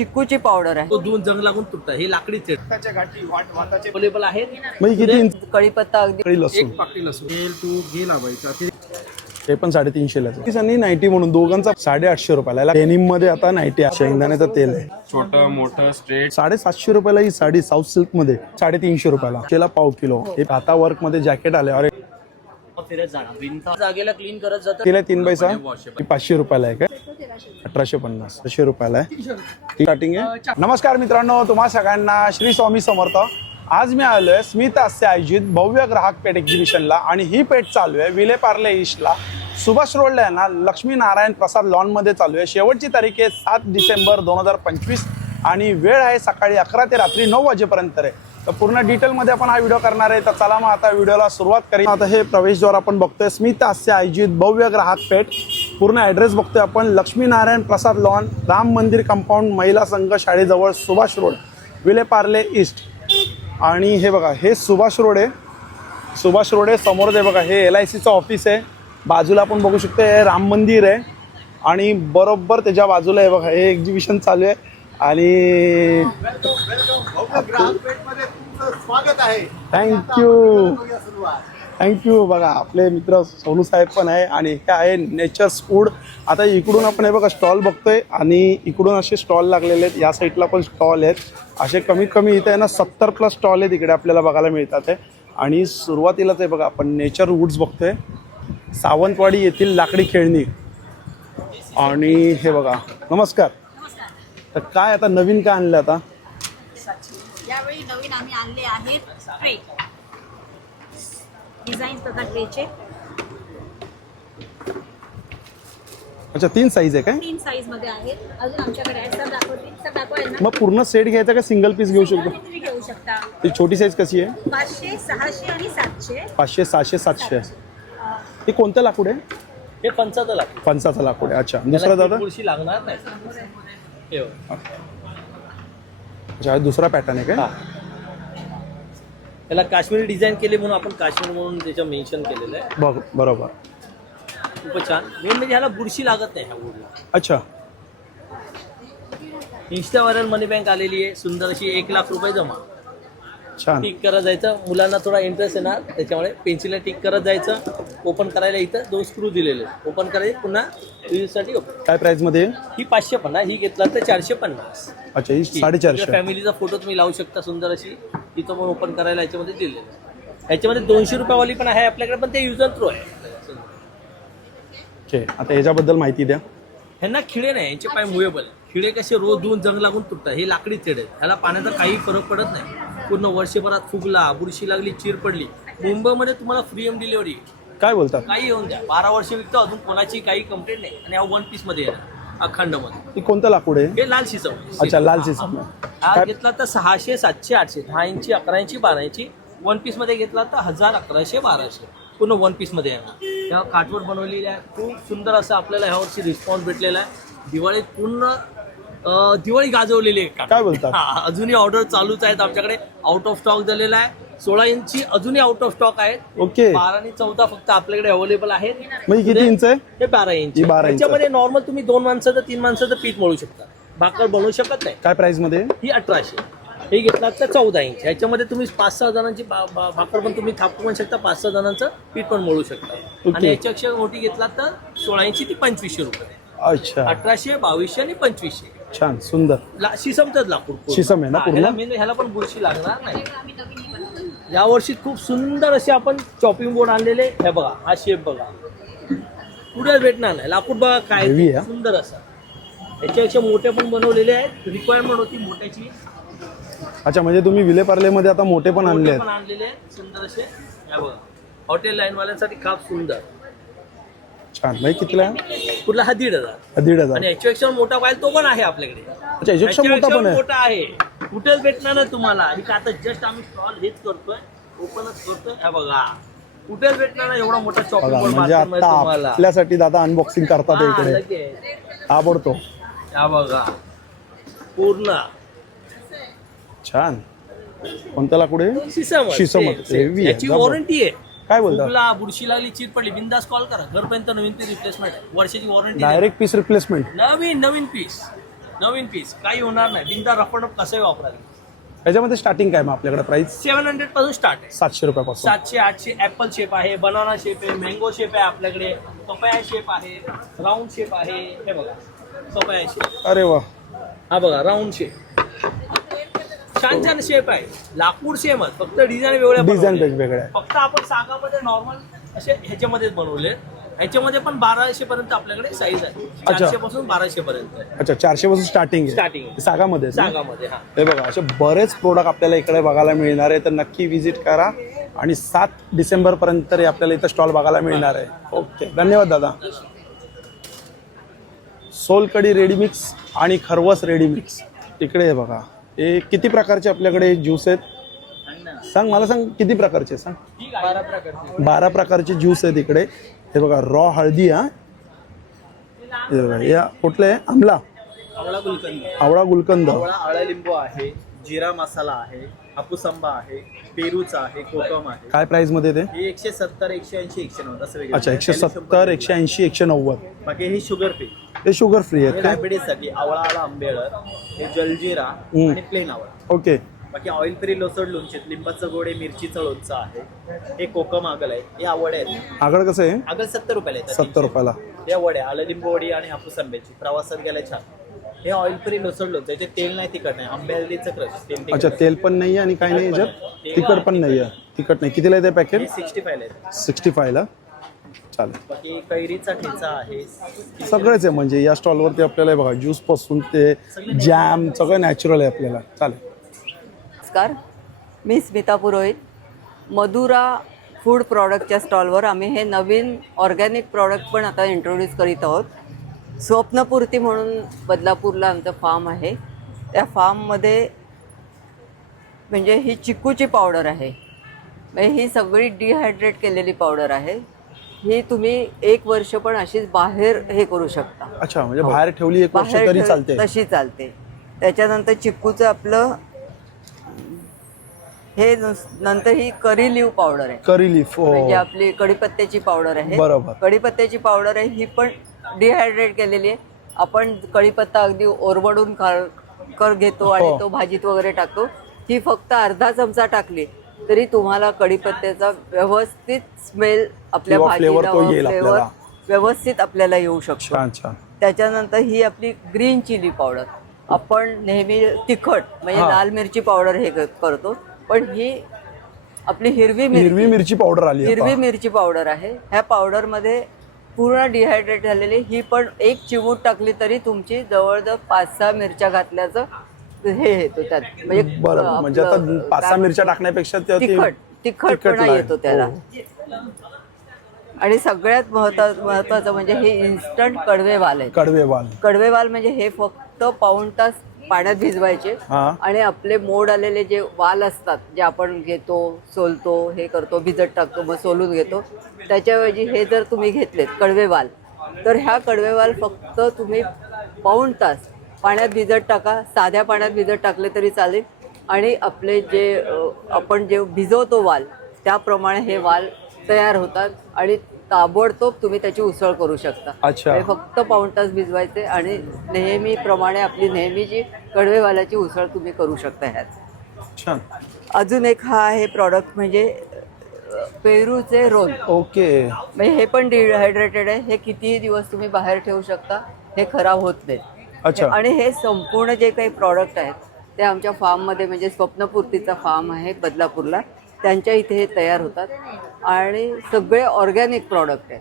चिक्कूची powder आहे. तो दोन जंग लागून तुटतात. हे लाकडी चेटकाच्या गाठी वाटाचे अवेलेबल आहेत. म्हणजे किती इंच कढीपत्ता अगदी कढी लसूण एक पाकळी लसूण तेल तू घे लावायचा. हे पण 350 ला आणि नाईटी म्हणून दोघांचा 850 रुपयाला. डेनिम मध्ये आता नाईटी आहे. शेंगदाण्याचं तेल आहे छोटं मोठं स्ट्रेट 750 रुपयाला. ही साडी साऊथ सिल्क मध्ये 350 रुपयाला. त्याला पाव किलो. हे हाता वर्क मध्ये जॅकेट आले. अरे फिरत जाणार जागेला क्लीन करत जातं. तिला 3 पैसा. ही 500 रुपयाला आहे काय? 1850 100 रुपयाला आहे. स्टार्टिंग आहे. नमस्कार मित्रांनो, तुम्हा सगळ्यांना श्री स्वामी समर्थ. आज मी आलोय स्मित हास्य आयोजित भव्य ग्राहक पेठ एक्झिबिशनला आणि ही पेठ चालू आहे विलेपार्ले ईस्टला सुभाष रोडला आहे ना, लक्ष्मी नारायण प्रसाद लॉन मध्ये चालू आहे. शेवटची तारीख आहे 7 डिसेंबर 2025 आणि वेळ आहे सकाळी 11 ते रात्री 9 वाजेपर्यंत आहे. तर पूर्ण डिटेलमध्ये आपण हा व्हिडिओ करणार आहे. तर चला मग आता व्हिडिओला सुरुवात करू. आता हे प्रवेशद्वार आपण बघतोय स्मित हास्य आयोजित भव्य ग्राहक पेठ. पूर्ण ॲड्रेस बघतोय आपण. लक्ष्मी नारायण प्रसाद लॉन, राम मंदिर कंपाऊंड, महिला संघ शाळेजवळ, सुभाष रोड, विलेपार्ले ईस्ट. आणि हे बघा, हे सुभाष रोड आहे. सुभाष रोड आहे समोरच आहे बघा. हे LICचं ऑफिस आहे. बाजूला आपण बघू शकतो हे राम मंदिर आहे आणि बरोबर त्याच्या बाजूला आहे बघा हे एक्झिबिशन चालू आहे. आणि थँक्यू. बघा आपले मित्र सोनू साहेब पण आहे आणि हे आहे नेचर्स फूड. आता इकडून आपण हे बघा स्टॉल बघतोय आणि इकडून असे स्टॉल लागलेले आहेत. या साईडला पण स्टॉल आहेत. असे कमीत कमी इथे आहे ना 70+ स्टॉल आहेत इकडे आपल्याला बघायला मिळतात आहे. आणि सुरुवातीलाच आहे बघा आपण नेचर वूड्स बघतोय. सावंतवाडी येथील लाकडी खेळणी. आणि हे बघा, नमस्कार. तर काय आता नवीन काय आणलं आता? यावेळी नवीन आम्ही आणले आहेत ट्रे. डिझाईन बघा ट्रेचे. अच्छा, 3 साईज आहे काय? 3 साईज मध्ये आहेत. अजून आमच्याकडे आहेत. सर दाखवतील. सर दाखवायला ना. मग पूर्ण सेट घ्यायचा का सिंगल पीस घेऊ शकतो? तुम्ही घेऊ शकता. ती छोटी साईज कशी आहे? 500, 600 आणि 700. 500, 600, 700. हे कोणतं लाकूड आहे? हे पंचाचं लाकूड. पंचाचं लाकूड आहे. अच्छा, दुसरा दादा? पुढशी लागणार नाही. हे बघ. अच्छा, दुसरा पॅटर्न आहे काय? त्याला काश्मीरी डिझाईन केले म्हणून आपण काश्मीर म्हणून त्याचं मेन्शन केलेलं आहे. बघ, बरोबर. खूपच छान. मेन म्हणजे ह्याला बुरशी लागत नाही ह्या वूडला. अच्छा, इंस्टा व्हायरल मनी बँक आलेली आहे. सुंदर अशी 1 लाख रुपये जमा. छान. टिक करत जायचं. मुलांना थोडा इंटरेस्ट येणार त्याच्यामुळे पेन्सिलला टिक करत जायचं. ओपन करायला इथं 2 स्क्रू दिलेले. ओपन करायचे पुन्हा यूजसाठी ओपन. काय प्राइस मध्ये? ही 550. ही घेतला तर 450. अच्छा, ही 450. फॅमिलीचा फोटो तुम्ही लावू शकता सुंदर अशी. तिथं पण ओपन करायला याच्यामध्ये दिलेलं आहे. याच्यामध्ये 200 रुपयावाली पण आहे आपल्याकडे, पण ते यूज अँड थ्रो आहे. ओके, आता याच्याबद्दल माहिती द्या. ह्यांना खिळे नाही, यांचे पाय मुवेबल. खिळे कसे रोज 2 जंग लागून तुटतात. हे लाकडी चेड आहेत. ह्याला पाण्याचा काही फरक पडत नाही. पूर्ण वर्षभरात फुगला, बुरशी लागली, चीर पडली, मुंबईमध्ये तुम्हाला फ्री होम डिलिव्हरी. काय बोलतात? काही येऊन द्या. 12 वर्ष विकतो, अजून कोणाची काही कंप्लेंट नाही. आणि हा 1 पीस मध्ये येणार अखंड मध्ये. हे कोणतं लाकूड आहे? हे लाल शिसम. अच्छा, लाल सिसम. हा घेतला तर 600, 700, 800. 10 इंची, 11 इंची, 12 इंची. 1 पीस मध्ये घेतला तर 1000, 1100, 1200. पूर्ण 1 पीस मध्ये येणार. ह्या काठवर बनवलेली आहे. खूप सुंदर असं आपल्याला ह्यावर्षी रिस्पॉन्स भेटलेला आहे. दिवाळीत पूर्ण दिवाळी गाजवलेली आहे. काय बोलतात? अजूनही ऑर्डर चालूच आहेत आमच्याकडे. आउट ऑफ स्टॉक झालेला आहे. 16 इंची अजूनही आउट ऑफ स्टॉक आहेत. ओके. 12 आणि 14 फक्त आपल्याकडे अवेलेबल आहेत. म्हणजे किती इंच आहे? हे 12 इंच. 12 इंच. त्याच्यामध्ये नॉर्मल तुम्ही 2 माणसाचं 3 माणसाचं पीठ मळू शकता. भाकर बनवू शकत नाही. काय प्राइस मध्ये? ही 1800. हे घेतलात तर 14 इंच. ह्याच्यामध्ये तुम्ही 5-6 जणांची भाकर पण तुम्ही थापू पण शकता. 5-6 जणांचं पीठ पण मळू शकता. आणि याच्यापेक्षा मोठी घेतलात तर 16 इंची ती 2500 रुपये. अच्छा, 1800, 2200 आणि 2500. छान सुंदर. शिसमचंच लाकूड पूर्ण. शिसम आहे ना पूर्ण? ह्याला पण बुरशी लागणार नाही. यावर्षी खूप सुंदर असे आपण चॉपिंग बोर्ड आणलेले. हे बघा, हा शेप बघा, पुढे भेटणार नाही. लाकूड बघा काय Heavy आहे. सुंदर असा. याच्यापेक्षा मोठे पण बनवलेले आहेत. रिक्वायरमेंट होती मोठ्याची. अच्छा, म्हणजे तुम्ही विलेपार्ले मध्ये आता मोठे पण आणले आहेत. आणलेले आहेत सुंदर असे. हे बघा, हॉटेल लाईन वाल्यांसाठी खूप सुंदर. छान. म्हणजे कितीला आहे? कुठला हा 1500. 1500. आणि याच्यापेक्षा मोठा पाहिजे तो पण आहे आपल्याकडे. अच्छा, याच्यापेक्षा मोठा पण आहे? मोठा आहे. कुठेच भेटणार ना तुम्हाला. ही का आता जस्ट आम्ही स्टॉल हेच करतोय, ओपनच करतोय. हे बघा, कुठेच भेटणार ना एवढा मोठा चॉपिंग बोर्ड म्हणजे मार्केटमध्ये आता तुम्हाला. आपल्यासाठी दादा अनबॉक्सिंग करतात इकडे. लगेच. आवडतो. हा बघा, पूर्ण छान. कोणतं लाकूड आहे? शिसम. शिसम. Heavy आहे. याची वॉरंटी आहे. काय बोलता? फुगला, बुरशी लागली, चीर पडली, बिंदास कॉल करा. घरपर्यंत नवीन ती रिप्लेसमेंट आहे. वर्षाची वॉरंटी. Direct piece replacement. नवीन पीस. नवीन पीस काही होणार नाही, बिंदा रफडप कसंही वापरायला. याच्यामध्ये स्टार्टिंग काय मग आपल्याकडे प्राइस? 700 पासून स्टार्ट आहे. 700 रुपयापासून. 700 800 ऍपल शेप आहे, बनाना शेप आहे, मँगो शेप आहे आपल्याकडे, पपया शेप आहे, राऊंड शेप आहे. हे बघा पपया शेप, अरे वा, हा बघा राऊंड शेप, छान छान शेप आहे. लाकूड सेमच, फक्त डिझाईन वेगळ्या डिझाईन बनवल्या. वेगवेगळ्या. फक्त आपण सागामध्ये नॉर्मल असे ह्याच्यामध्येच बनवले. ह्याच्यामध्ये पण 1200 पर्यंत आपल्याकडे साईज आहे. अच्छा. 400 पासून 1200 पर्यंत आहे. अच्छा, 400 पासून स्टार्टिंग आहे. Starting आहे. सागामध्ये आहे ना? सागामध्ये हा. हे बघा असे बरेच प्रोडक्ट आपल्याला इकडे बघायला मिळणार आहे, तर नक्की विजिट करा. आणि 7 डिसेंबर पर्यंत तरी आपल्याला इथं स्टॉल बघायला मिळणार आहे. ओके, धन्यवाद दादा. सोलकढी रेडीमिक्स आणि खरवस रेडीमिक्स इकडे आहे बघा. हे किती प्रकारचे आपल्याकडे ज्यूस आहेत? सांग मला, सांग किती प्रकारचे सांग. 12 प्रकारचे ज्यूस आहेत इकडे. हे बघा रॉ हळदी, हा हे बघा, या कुठले आहे? आमला, आवळा गुलकंद, आवळा गुलकंद, आवळा आळलिंबू आहे, जिरा मसाला आहे, हापूस आंबा आहे, पेरूचा आहे, कोकम आहे. काय प्राइस मध्ये ते? हे 170, 180, 190 असं वेगळं. अच्छा, 170, 180, 190. बाकी हे शुगर फ्री, हे शुगर फ्री हे आहेत काय? डायबिटीज साठी आवळा आला आंबेळर, हे जलजिरा आणि प्लेन आवळा. ओके. बाकी ऑइल फ्री लोसड लोणचे, लिंबाचं गोडे, मिरचीचं लोणचं आहे. हे कोकम आगल आहे, हे आवडे आहेत. आगळ कसं आहे? आगल 70 रुपयाला येतात. 70 रुपयाला. हे वड्या, आळलिंबू वडी आणि हापूस आंब्याची, प्रवासात गेल्या छान. हे ऑइल फ्री लोसड लोणचं, याचे तेल नाही, तिखट नाही, आंबे हळदीचं क्रश, तेल अच्छा, तिखट. तेल पण नाही आणि काही नाही याच्यात, तिखट पण नाही आहे. तिखट नाही. कितीला येते पॅकेट? हे 65 ला येतात. 65 ला. चालेल. बाकी कैरीचा ठेचा आहे. सगळेच आहे म्हणजे या स्टॉलवरती आपल्याला हे बघा ज्यूस पासून ते जॅम सगळं नॅचरल आहे आपल्याला. चालेल. नमस्कार, मी स्मिता पुरोहित. मधुरा फूड प्रॉडक्टच्या स्टॉलवर आम्ही हे नवीन ऑर्गॅनिक प्रॉडक्ट पण आता इंट्रोड्यूस करीत आहोत. स्वप्नपूर्ती म्हणून बदलापूरला आमचं फार्म आहे. त्या फार्ममध्ये म्हणजे ही चिकूची पावडर आहे. म्हणजे ही सगळी डिहायड्रेट केलेली पावडर आहे. ही तुम्ही 1 वर्ष पण अशीच बाहेर हे करू शकता. अच्छा, म्हणजे बाहेर ठेवली 1 वर्ष तरी चालते? तशी चालते. त्याच्यानंतर चिकूचं आपलं हे नंतर ही करी लिव्ह पावडर आहे. करी लीफ. म्हणजे आपली कढीपत्त्याची पावडर आहे. बरोबर. कढीपत्त्याची पावडर आहे, ही पण डिहायड्रेट केलेली आहे. आपण कढीपत्ता अगदी ओरबडून कर घेतो आणि तो भाजीत वगैरे टाकतो. ही फक्त अर्धा चमचा टाकली तरी तुम्हाला कढीपत्त्याचा व्यवस्थित स्मेल आपल्या किंवा भाजीला flavor तो येईल फ्लेवर आपल्याला. व्यवस्थित आपल्याला येऊ शकतो. छान छान. त्याच्यानंतर ही आपली ग्रीन चिली पावडर. आपण नेहमी तिखट म्हणजे लाल मिरची पावडर हे करतो, पण ही आपली हिरवी मिरची पावडर आली आहे. हिरवी मिरची पावडर आहे. ह्या पावडरमध्ये पूर्ण डिहायड्रेट झालेली, ही पण 1 चिमूट टाकली तरी तुमची जवळजवळ 5-6 मिरच्या घातल्याचं हे येतो त्यात. म्हणजे बरोबर. म्हणजे आता 5-6 मिरच्या टाकण्यापेक्षा तिखटपणा येतो त्याला. आणि सगळ्यात महत्वाचं म्हणजे हे इन्स्टंट कडवेवाल आहे. कडवेवाल म्हणजे हे फक्त पाऊण तास पाण्यात भिजवायचे आणि आपले मोड आलेले जे वाल असतात, जे आपण घेतो, सोलतो, हे करतो, भिजत टाकतो, मग सोलून घेतो, त्याच्याऐवजी हे जर तुम्ही घेतलेत कडवेवाल, तर ह्या कडवेवाल फक्त तुम्ही पाऊण तास पाण्यात भिजत टाका. साध्या पाण्यात भिजत टाकले तरी चालेल. आणि आपले जे आपण जे भिजवतो वाल, त्याप्रमाणे हे वाल तयार होतात आणि ताबडतोब तुम्ही त्याची उसळ करू शकता. अच्छा. फक्त पाऊण तास भिजवायचे आणि नेहमीप्रमाणे आपली नेहमीची कडवेवाल्याची उसळ तुम्ही करू शकता ह्यात. छान. अजून एक हा आहे प्रॉडक्ट म्हणजे पेरूचे रोल. ओके. म्हणजे हे पण डिहायड्रेटेड आहे. हे कितीही दिवस तुम्ही बाहेर ठेवू शकता, हे खराब होत नाही. अच्छा. आणि हे संपूर्ण जे काही प्रॉडक्ट आहेत ते आमच्या फार्ममध्ये म्हणजे स्वप्नपूर्तीचा फार्म आहे बदलापूरला, त्यांच्या इथे हे तयार होतात. आणि सगळे ऑर्गॅनिक प्रॉडक्ट आहेत.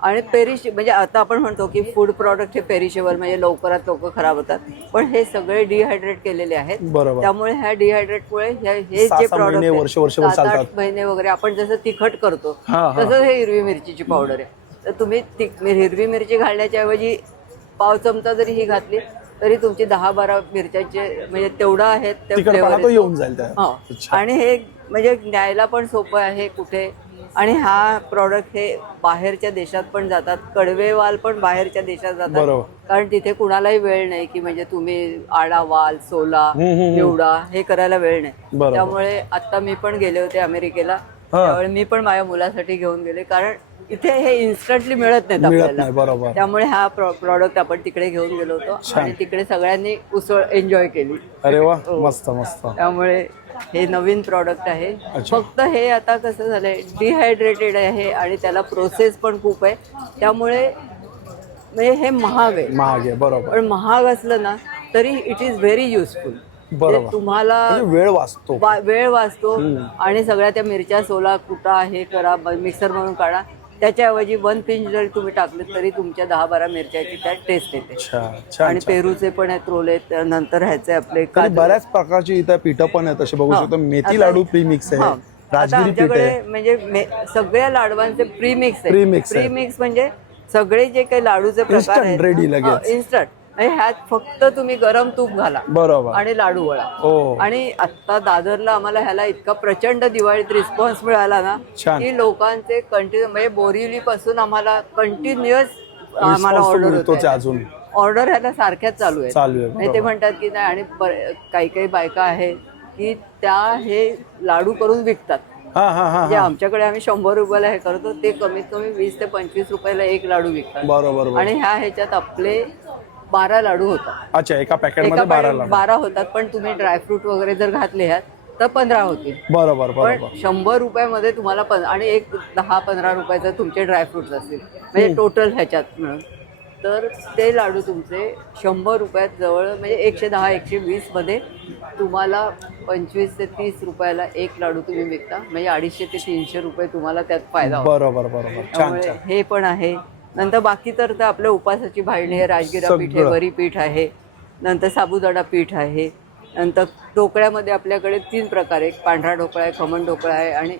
आणि म्हणजे आता आपण म्हणतो की फूड प्रॉडक्ट हे पेरिशेबल म्हणजे लवकरात लवकर खराब होतात, पण हे सगळे डिहायड्रेट केलेले आहेत. त्यामुळे ह्या डिहायड्रेटमुळे हे जे प्रॉडक्ट 7-8 महिने वगैरे आपण जसं तिखट करतो तसं हे हिरवी मिरचीची पावडर आहे. तर तुम्ही हिरवी मिरची घालण्याच्या ऐवजी पाव चमचा जरी ही घातली तरी तुमची 10-12 मिरच्याचे म्हणजे तेवढा आहे ते फ्लेवर येऊन जाईल. आणि हे म्हणजे न्यायला पण सोपं आहे कुठे. आणि हा प्रॉडक्ट हे बाहेरच्या देशात पण जातात. कडवेवाल पण बाहेरच्या देशात जातात, कारण तिथे कुणालाही वेळ नाही की म्हणजे तुम्ही आडा वाल सोला निवडा हे करायला वेळ नाही. त्यामुळे आता मी पण गेले होते अमेरिकेला, त्यामुळे मी पण माझ्या मुलासाठी घेऊन गेले, कारण इथे हे इन्स्टंटली मिळत नाहीत मिळत आपल्याला. नाही, बरोबर. त्यामुळे हा प्रॉडक्ट आपण तिकडे घेऊन गेलो होतो आणि तिकडे सगळ्यांनी उसळ एन्जॉय केली. अरे वा, मस्त मस्त. त्यामुळे हे नवीन प्रॉडक्ट आहे. अच्छा. फक्त हे आता कसं झालंय, डिहायड्रेटेड आहे आणि त्याला प्रोसेस पण खूप आहे, त्यामुळे म्हणजे हे महाग आहे. महाग आहे, बरोबर पण महाग असलं ना तरी इट इज व्हेरी युजफुल. बरोबर. तुम्हाला म्हणजे वेळ वाचतो. वेळ वाचतो आणि सगळ्या त्या मिरच्या सोला, कुटा, हे करा, मिक्सर म्हणून काढा. त्याच्याऐवजी 1 पिंच जरी तुम्ही टाकले तरी तुमच्या 10-12 मिरच्याची त्यात टेस्ट येते. छान छान. आणि पेरूचे पण आहेत रोल आहेत, नंतर ह्याचे आपले आणि बऱ्याच प्रकारची इथं पिठं पण आहेत, असे बघू शकतो. मेथी लाडू प्रीमिक्स आहे, आता राजगिरी पीठ आमच्याकडे आहे. म्हणजे सगळ्या लाडवांचे प्रीमिक्स आहे. Premix आहे. प्रीमिक्स म्हणजे सगळे जे काही लाडूचे प्रकार Instant आहेत ready लगेच. इन्स्टंट. ह्यात फक्त तुम्ही गरम तूप घाला बरोबर. आणि लाडू वळा. हो. आणि आता दादरला आम्हाला ह्याला इतका प्रचंड दिवाळीत रिस्पॉन्स मिळाला ना छान. की लोकांचे कंटिन्यू, म्हणजे बोरिवली पासून आम्हाला कंटिन्युअस आम्हाला Response ऑर्डर मिळतोच होते. आहे अजून. ऑर्डर ह्याला सारख्याच चालू आहे. चालू आहे, म्हणजे ते बरोबर. म्हणतात की नाही, आणि काही काही बायका आहेत की त्या हे लाडू करून विकतात. हा हा हा म्हणजे हा. आमच्याकडे आम्ही 100 रुपयाला हे करतो, ते कमीत कमी 20 ते 25 रुपयाला एक लाडू विकतात. बरोबर बरोबर. आणि ह्याच्यात आपले 12 लाडू होतात. अच्छा, एका पॅकेट मध्ये 12 लाडू. 12 होतात, पण तुम्ही ड्रायफ्रूट वगैरे जर घातले ह्यात तर 15 होतील. बरोबर पण बरोबर. 100 रुपयामध्ये तुम्हाला आणि एक 10-15 रुपयाचं तुमचे ड्रायफ्रुट्स असतील, म्हणजे टोटल ह्याच्यात मिळून. तर ते लाडू तुमचे 100 रुपयात जवळ, म्हणजे 110-120 मध्ये तुम्हाला 25 ते 30 रुपयाला एक लाडू तुम्ही विकता. म्हणजे 250 ते 300 रुपये तुम्हाला त्यात फायदा होतो. बरोबर बरोबर. छान त्यामुळे छान. हे पण आहे. नंतर बाकी तर आपल्या उपासाची भाजणी आहे, राजगिरा पीठ आहे, सगळं. वरी पीठ आहे, नंतर साबुदाणा पीठ आहे. नंतर ढोकळ्यामध्ये आपल्याकडे 3 प्रकार आहे, पांढरा ढोकळा आहे, खमण ढोकळा आहे आणि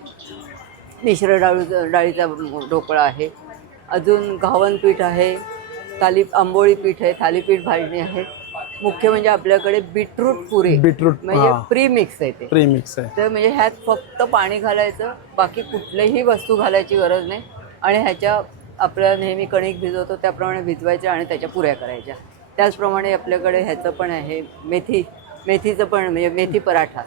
मिश्र डाळीचा ढोकळा आहे. अजून घावन पीठ आहे, आंबोळी पीठ आहे, थालीपीठ भाजणी आहे. मुख्य म्हणजे आपल्याकडे बीटरूट पुरे, बीटरूट, म्हणजे हां. प्रीमिक्स आहे ते. प्रीमिक्स आहे. तर म्हणजे ह्यात फक्त पाणी घालायचं, बाकी कुठलीही वस्तू घालायची गरज नाही. आणि ह्याच्या आपल्याला नेहमी कणिक भिजवतो त्याप्रमाणे भिजवायच्या आणि त्याच्या पुऱ्या करायच्या. त्याचप्रमाणे आपल्याकडे ह्याचं पण आहे, मेथीचं पण, म्हणजे मेथी पराठा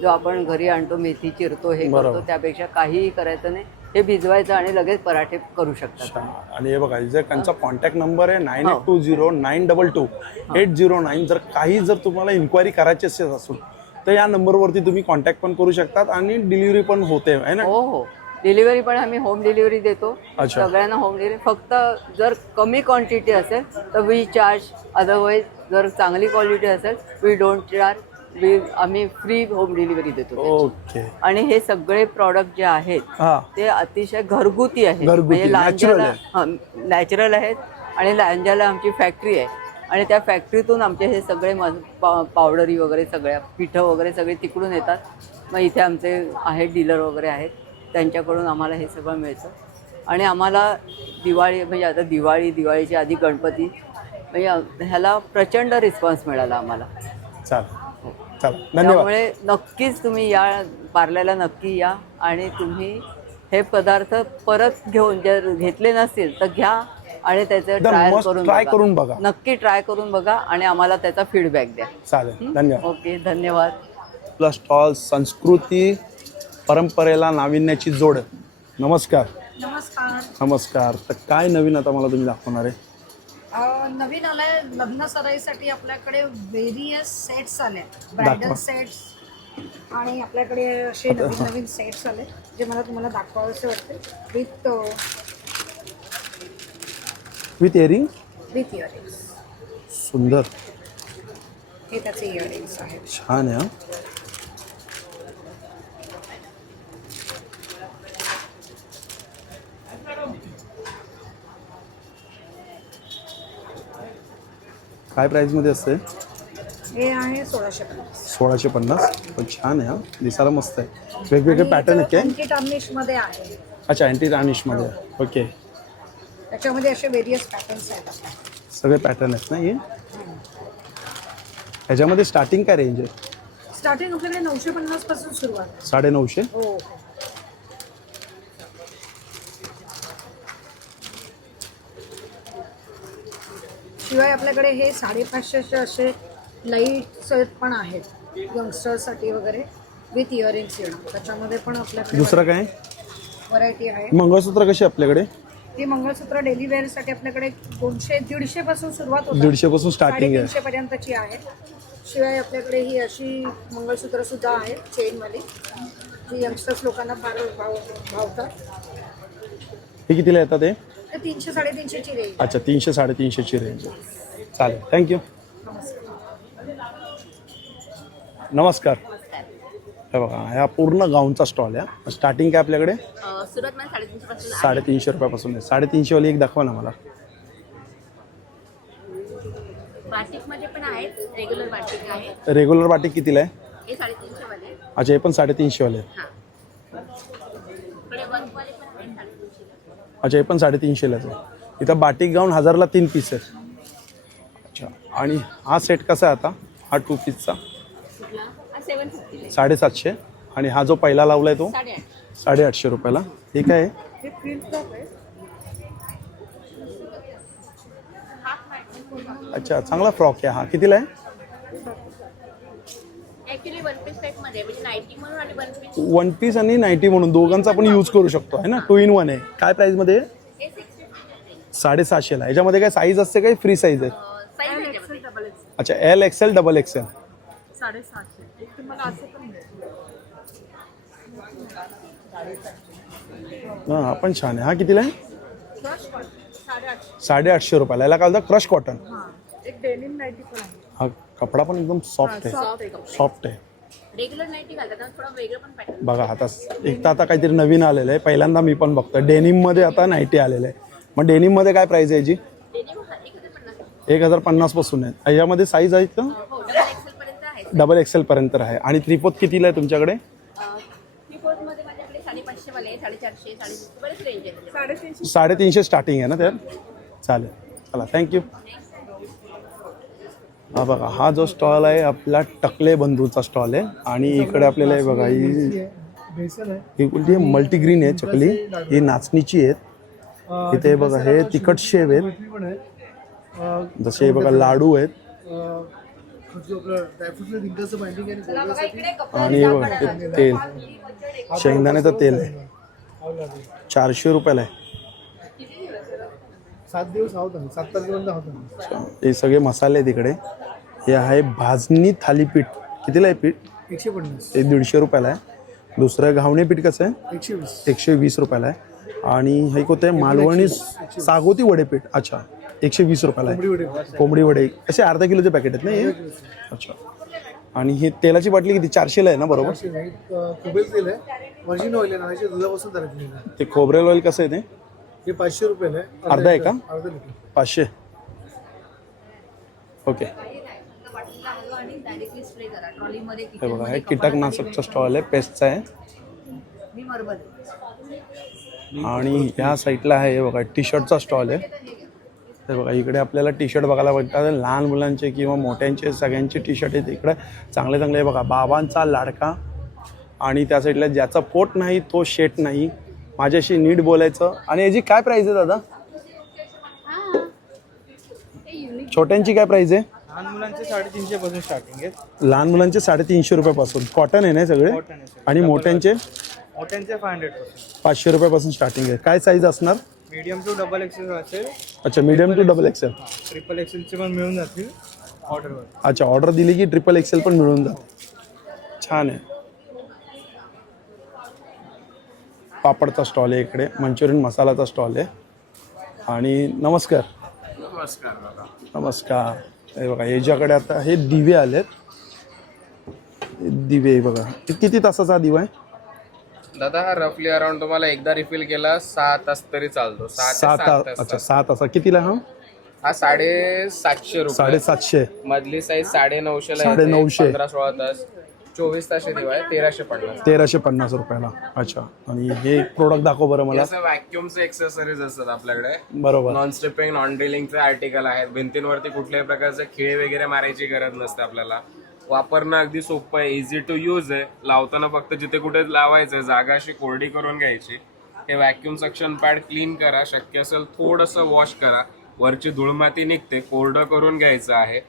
जो आपण घरी आणतो, मेथी चिरतो, हे करतो, त्यापेक्षा काहीही करायचं नाही. हे भिजवायचं आणि लगेच पराठे करू शकतात. आणि हे बघा, जर त्यांचा कॉन्टॅक्ट नंबर आहे 9820922809. जर काही जर तुम्हाला इन्क्वायरी करायची असेल तर या नंबरवरती तुम्ही कॉन्टॅक्ट पण करू शकतात आणि डिलिव्हरी पण होते, आहे ना? हो हो, डिलिव्हरी पण आम्ही होम डिलिव्हरी देतो. अच्छा. सगळ्यांना होम डिलिव्हरी. फक्त जर कमी क्वांटिटी असेल तर वी चार्ज, अदरवाईज जर चांगली क्वालिटी असेल वी डोंट चार्ज. आम्ही फ्री होम डिलिव्हरी देतो. ओके. आणि हे सगळे प्रॉडक्ट जे आहेत हा. ते अतिशय घरगुती आहेत, घरगुती, natural नॅचरल आहेत. आणि लांजाला आमची फॅक्टरी आहे आणि त्या फॅक्टरीतून आमचे हे सगळे पावडरी वगैरे, सगळ्या पिठं वगैरे सगळे तिकडून येतात. मग इथे आमचे आहेत डीलर वगैरे आहेत, त्यांच्याकडून आम्हाला हे सगळं मिळतं. आणि आम्हाला दिवाळी, म्हणजे आता दिवाळीच्या आधी गणपती, म्हणजे ह्याला प्रचंड रिस्पॉन्स मिळाला आम्हाला. चालेल, धन्यवाद. त्यामुळे नक्कीच तुम्ही या पार्ल्याला नक्की या आणि तुम्ही हे पदार्थ परत घेऊन, जर घेतले नसतील तर घ्या आणि त्याचं ट्राय करून बघा. नक्की ट्राय करून बघा आणि आम्हाला त्याचा फीडबॅक द्या. चालेल, धन्यवाद. ओके, धन्यवाद. आपला स्टॉल संस्कृती परंपरेला नाविन्याची जोड. नमस्कार. नमस्कार. नमस्कार. तर काय नवीन आता मला तुम्ही दाखवणार आहे? नवीन आलाय लग्न सराईसाठी आपल्याकडे व्हेरियस सेट्स आले, ब्रायडल सेट्स. आणि आपल्याकडे असे नवीन सेट्स आले जे मला तुम्हाला दाखवावेसे वाटते. With earring. With earrings. सुंदर. हे त्याचे इयरिंग्स आहेत. छान आहे. काय प्राइस मध्ये असते? हे आहे 1650. 1650. पण छान आहे. दिसायला मस्त आहे. वेगवेगळे पॅटर्न आहेत. अँटी टार्निश मध्ये आहे. अच्छा, अँटी टार्निश मध्ये. ओके. त्याच्यामध्ये असे व्हेरियस पॅटर्न्स आहेत. सगळे पॅटर्न आहेत ना हे? ह्याच्यामध्ये स्टार्टिंग काय रेंज आहे? स्टार्टिंग आपल्याकडे 950 पासून सुरुवात आहे. 950. हो. शिवाय आपल्याकडे हे 550चे असे लाईट सेट पण आहेत यंगस्टरसाठी वगैरे. विथ इयरिंग्स येणार. त्याच्यामध्ये पण आपल्याकडे दुसरं काय व्हरायटी आहे. मंगळसूत्र कशी आपल्याकडे ही मंगळसूत्र डेली वेअरसाठी आपल्याकडे 200-150 पासून सुरुवात होते. 150 पासून स्टार्टिंग आहे. 350 पर्यंतची आहे. शिवाय आपल्याकडे ही अशी मंगळसूत्र सुद्धा आहेत चेनवाली, जी यंगस्टर्स लोकांना फार भावतात. हे कितीला येतात हे? ते 300-350 ची रेंज. अच्छा 300-350 ची रेंज. चालेल, थँक्यू. नमस्कार. हे बघा हा पूर्ण गाऊनचा स्टॉल आहे. स्टार्टिंग काय आपल्याकडे? सुरुवात 350 पासून 350 रुपयापासून आहे. 350 वाली एक दाखवा ना मला. बाटिक मध्ये पण आहेत, रेग्युलर बाटिक आहे. रेग्युलर बाटिक कितीला आहे? हे 350 वाले. अच्छा हे पण 350 वाले आहेत. हां. इकडे वर्क वाले पण आहेत 350. अच्छा हे पण 350 लाच आहे. इथं बाटिक गाऊन 1000ला 3 पीस आहेत. अच्छा आणि हा सेट कसा आहे आता? हा 2 पीसचा कुठला? हा 750 ला. 750 आणि हा जो पहिला लावलाय तो 850. 850 रुपयाला. हे काय आहे? हे प्रिंट टॉप आहे. अच्छा चांगला फ्रॉक आहे हा. कितीला आहे? ऍक्च्युली वन पीस सेट मध्ये म्हणजे नाईटी म्हणून आणि वन पीस. वन पीस आणि नाईटी म्हणून दोघांचा आपण यूज करू शकतो आहे ना. 2 in 1 आहे. काय प्राइसमध्ये? हे 650. 750 ला. याच्यामध्ये काय साईज असते काय फ्री साईज आहे? साईज आहे त्यामध्ये. अच्छा एल एक्सेल डबल एक्सेल. 750. तुम्हाला असं पण मिळेल. हां हा पण छान आहे. हा कितीला आहे? Crush cotton 850. 850 रुपयाला. याला काय बोलतात? Crush cotton. हां, एक डेनिम नाईटी पण आहे. हा कपडा पण एकदम सॉफ्ट आहे. सॉफ्ट आहे कपडा. सॉफ्ट आहे. रेग्युलर नाईटी घालतात ना, थोडं वेगळं पण पॅटर्न. बघा आता एक तर आता काहीतरी नवीन आलेलं आहे. पहिल्यांदा मी पण बघतो डेनिममध्ये आता नाईटी आलेलं आहे. मग डेनिममध्ये काय प्राइस आहे याची? डेनिम 1050. 1050 पासून आहे. यामध्ये साईज आहेत का? हो, डबल एक्सेल पर्यंत आहे. डबल एक्सेल पर्यंत आहे. आणि त्रिपोत कितीला आहे तुमच्याकडे? रिपोर्ट मध्ये माझ्याकडे 550 वाले, 450, 450 बरेच रेंज आहे. 350. 350 स्टार्टिंग आहे ना त्यात. चालेल चला थँक्यू. हा बघा हा जो स्टॉल आहे आपला टकले बंधूचा स्टॉल आहे. आणि इकडे आपल्याला हे बघा ही कोणती मल्टीग्रीन आहे चकली. ही नाचणीची आहेत. इथे बघा हे तिखट शेव आहेत. जसे हे बघा लाडू आहेत. आणि हे बघा हे तेल शेंगदाण्याचं तेल आहे. 400 रुपयाला आहे. 7 दिवस होतं 7 तारखेपर्यंत होतं. अच्छा, हे सगळे मसाले तिकडे. हे आहे भाजणी थालीपीठ. कितीला आहे पीठ? 150. ते 150 रुपयाला आहे. दुसरं घावणे पीठ कसं आहे? 120. 120 रुपयाला आहे. आणि हे कोणतं आहे? मालवणी सागोती वडेपीठ. अच्छा 120 रुपयाला आहे. कोंबडी वडे असे अर्धा किलोचे पॅकेट आहेत ना हे? अच्छा. आणि हे तेलाची बाटली किती? 400ला आहे ना बरोबर? खोबरेल तेल आहे, व्हर्जिन ऑइल आहे, नारळाच्या दुधापासून तयार केलेलं आहे. ते खोबरेल ऑइल कसं आहे ते? हे 500 रुपयाला आहे. अर्धा आहे का? अर्धा लिटर. 500. ओके. आणि डायरेक्टली स्प्रे करा ट्रॉलीमध्ये. हे बघा हे कीटकनाशकचा स्टॉल आहे. पेस्टचा आहे. मी मरबल. आणि ह्या साईडला आहे हे बघा टी शर्टचा स्टॉल आहे. हे बघा इकडे आपल्याला टी शर्ट बघायला भेटतात. लहान मुलांचे किंवा मोठ्यांचे सगळ्यांचे टी शर्ट आहेत इकडे. चांगले चांगले बघा बाबांचा लाडका. आणि त्या साईडला ज्याचा पोट नाही तो शेट नाही. माझ्याशी नीट बोलायचं. आणि याची काय प्राईस आहे दादा? छोट्यांची काय प्राईस आहे? लहान मुलांचे 350 पासून स्टार्टिंग आहे. लहान मुलांचे 350 रुपयापासून. कॉटन आहे ना सगळे? आणि मोठ्यांचे? मोठ्यांचे 500 पासून. 500 रुपयापासून स्टार्टिंग आहे. काय साईज असणार? मीडियम टू डबल एक्सेल असेल. अच्छा medium to double axle. Triple एक्सेलचे पण मिळून जातील ऑर्डरवर. अच्छा ऑर्डर दिली की ट्रिपल एक्सेल पण मिळून जाते. छान आहे. पापडचा स्टॉल आहे इकडे. मंचुरियन मसालाचा स्टॉल आहे. आणि नमस्कार. नमस्कार. हे बघा याच्याकडे आता हे दिवे आलेत. दिवे बघा किती तासाचा हा दिवा आहे दादा? हा रफली अराउंड तुम्हाला एकदा रिफिल केला 6 तास तरी चालतो. 7 तास. अच्छा 6 तास. कितीला हा? हा 750 रुपये. 750. मधली साईज 950 ला. 950. 15-16 तास 24 तास दिवा आहे 1350. 1350 रुपयाला. अच्छा. आणि हे प्रोडक्ट दाखव बरं मला. असं व्हॅक्युमचे एक्सेसरीज असतात आपल्याकडे. बरोबर. नॉन स्ट्रिपिंग नॉन ड्रिलिंगचे आर्टिकल आहेत. भिंतींवरती कुठल्याही प्रकारचे खिळे वगैरे मारायची गरज नसते आपल्याला. वापरणं अगदी सोपं आहे. इझी टू यूज आहे. लावताना फक्त जिथे कुठे लावायचं जागा अशी कोरडी करून घ्यायची. हे व्हॅक्यूम सक्शन पॅड क्लीन करा. शक्य असेल थोडंसं वॉश करा. वरची धूळमाती निघते. कोरडं करून घ्यायचं आहे.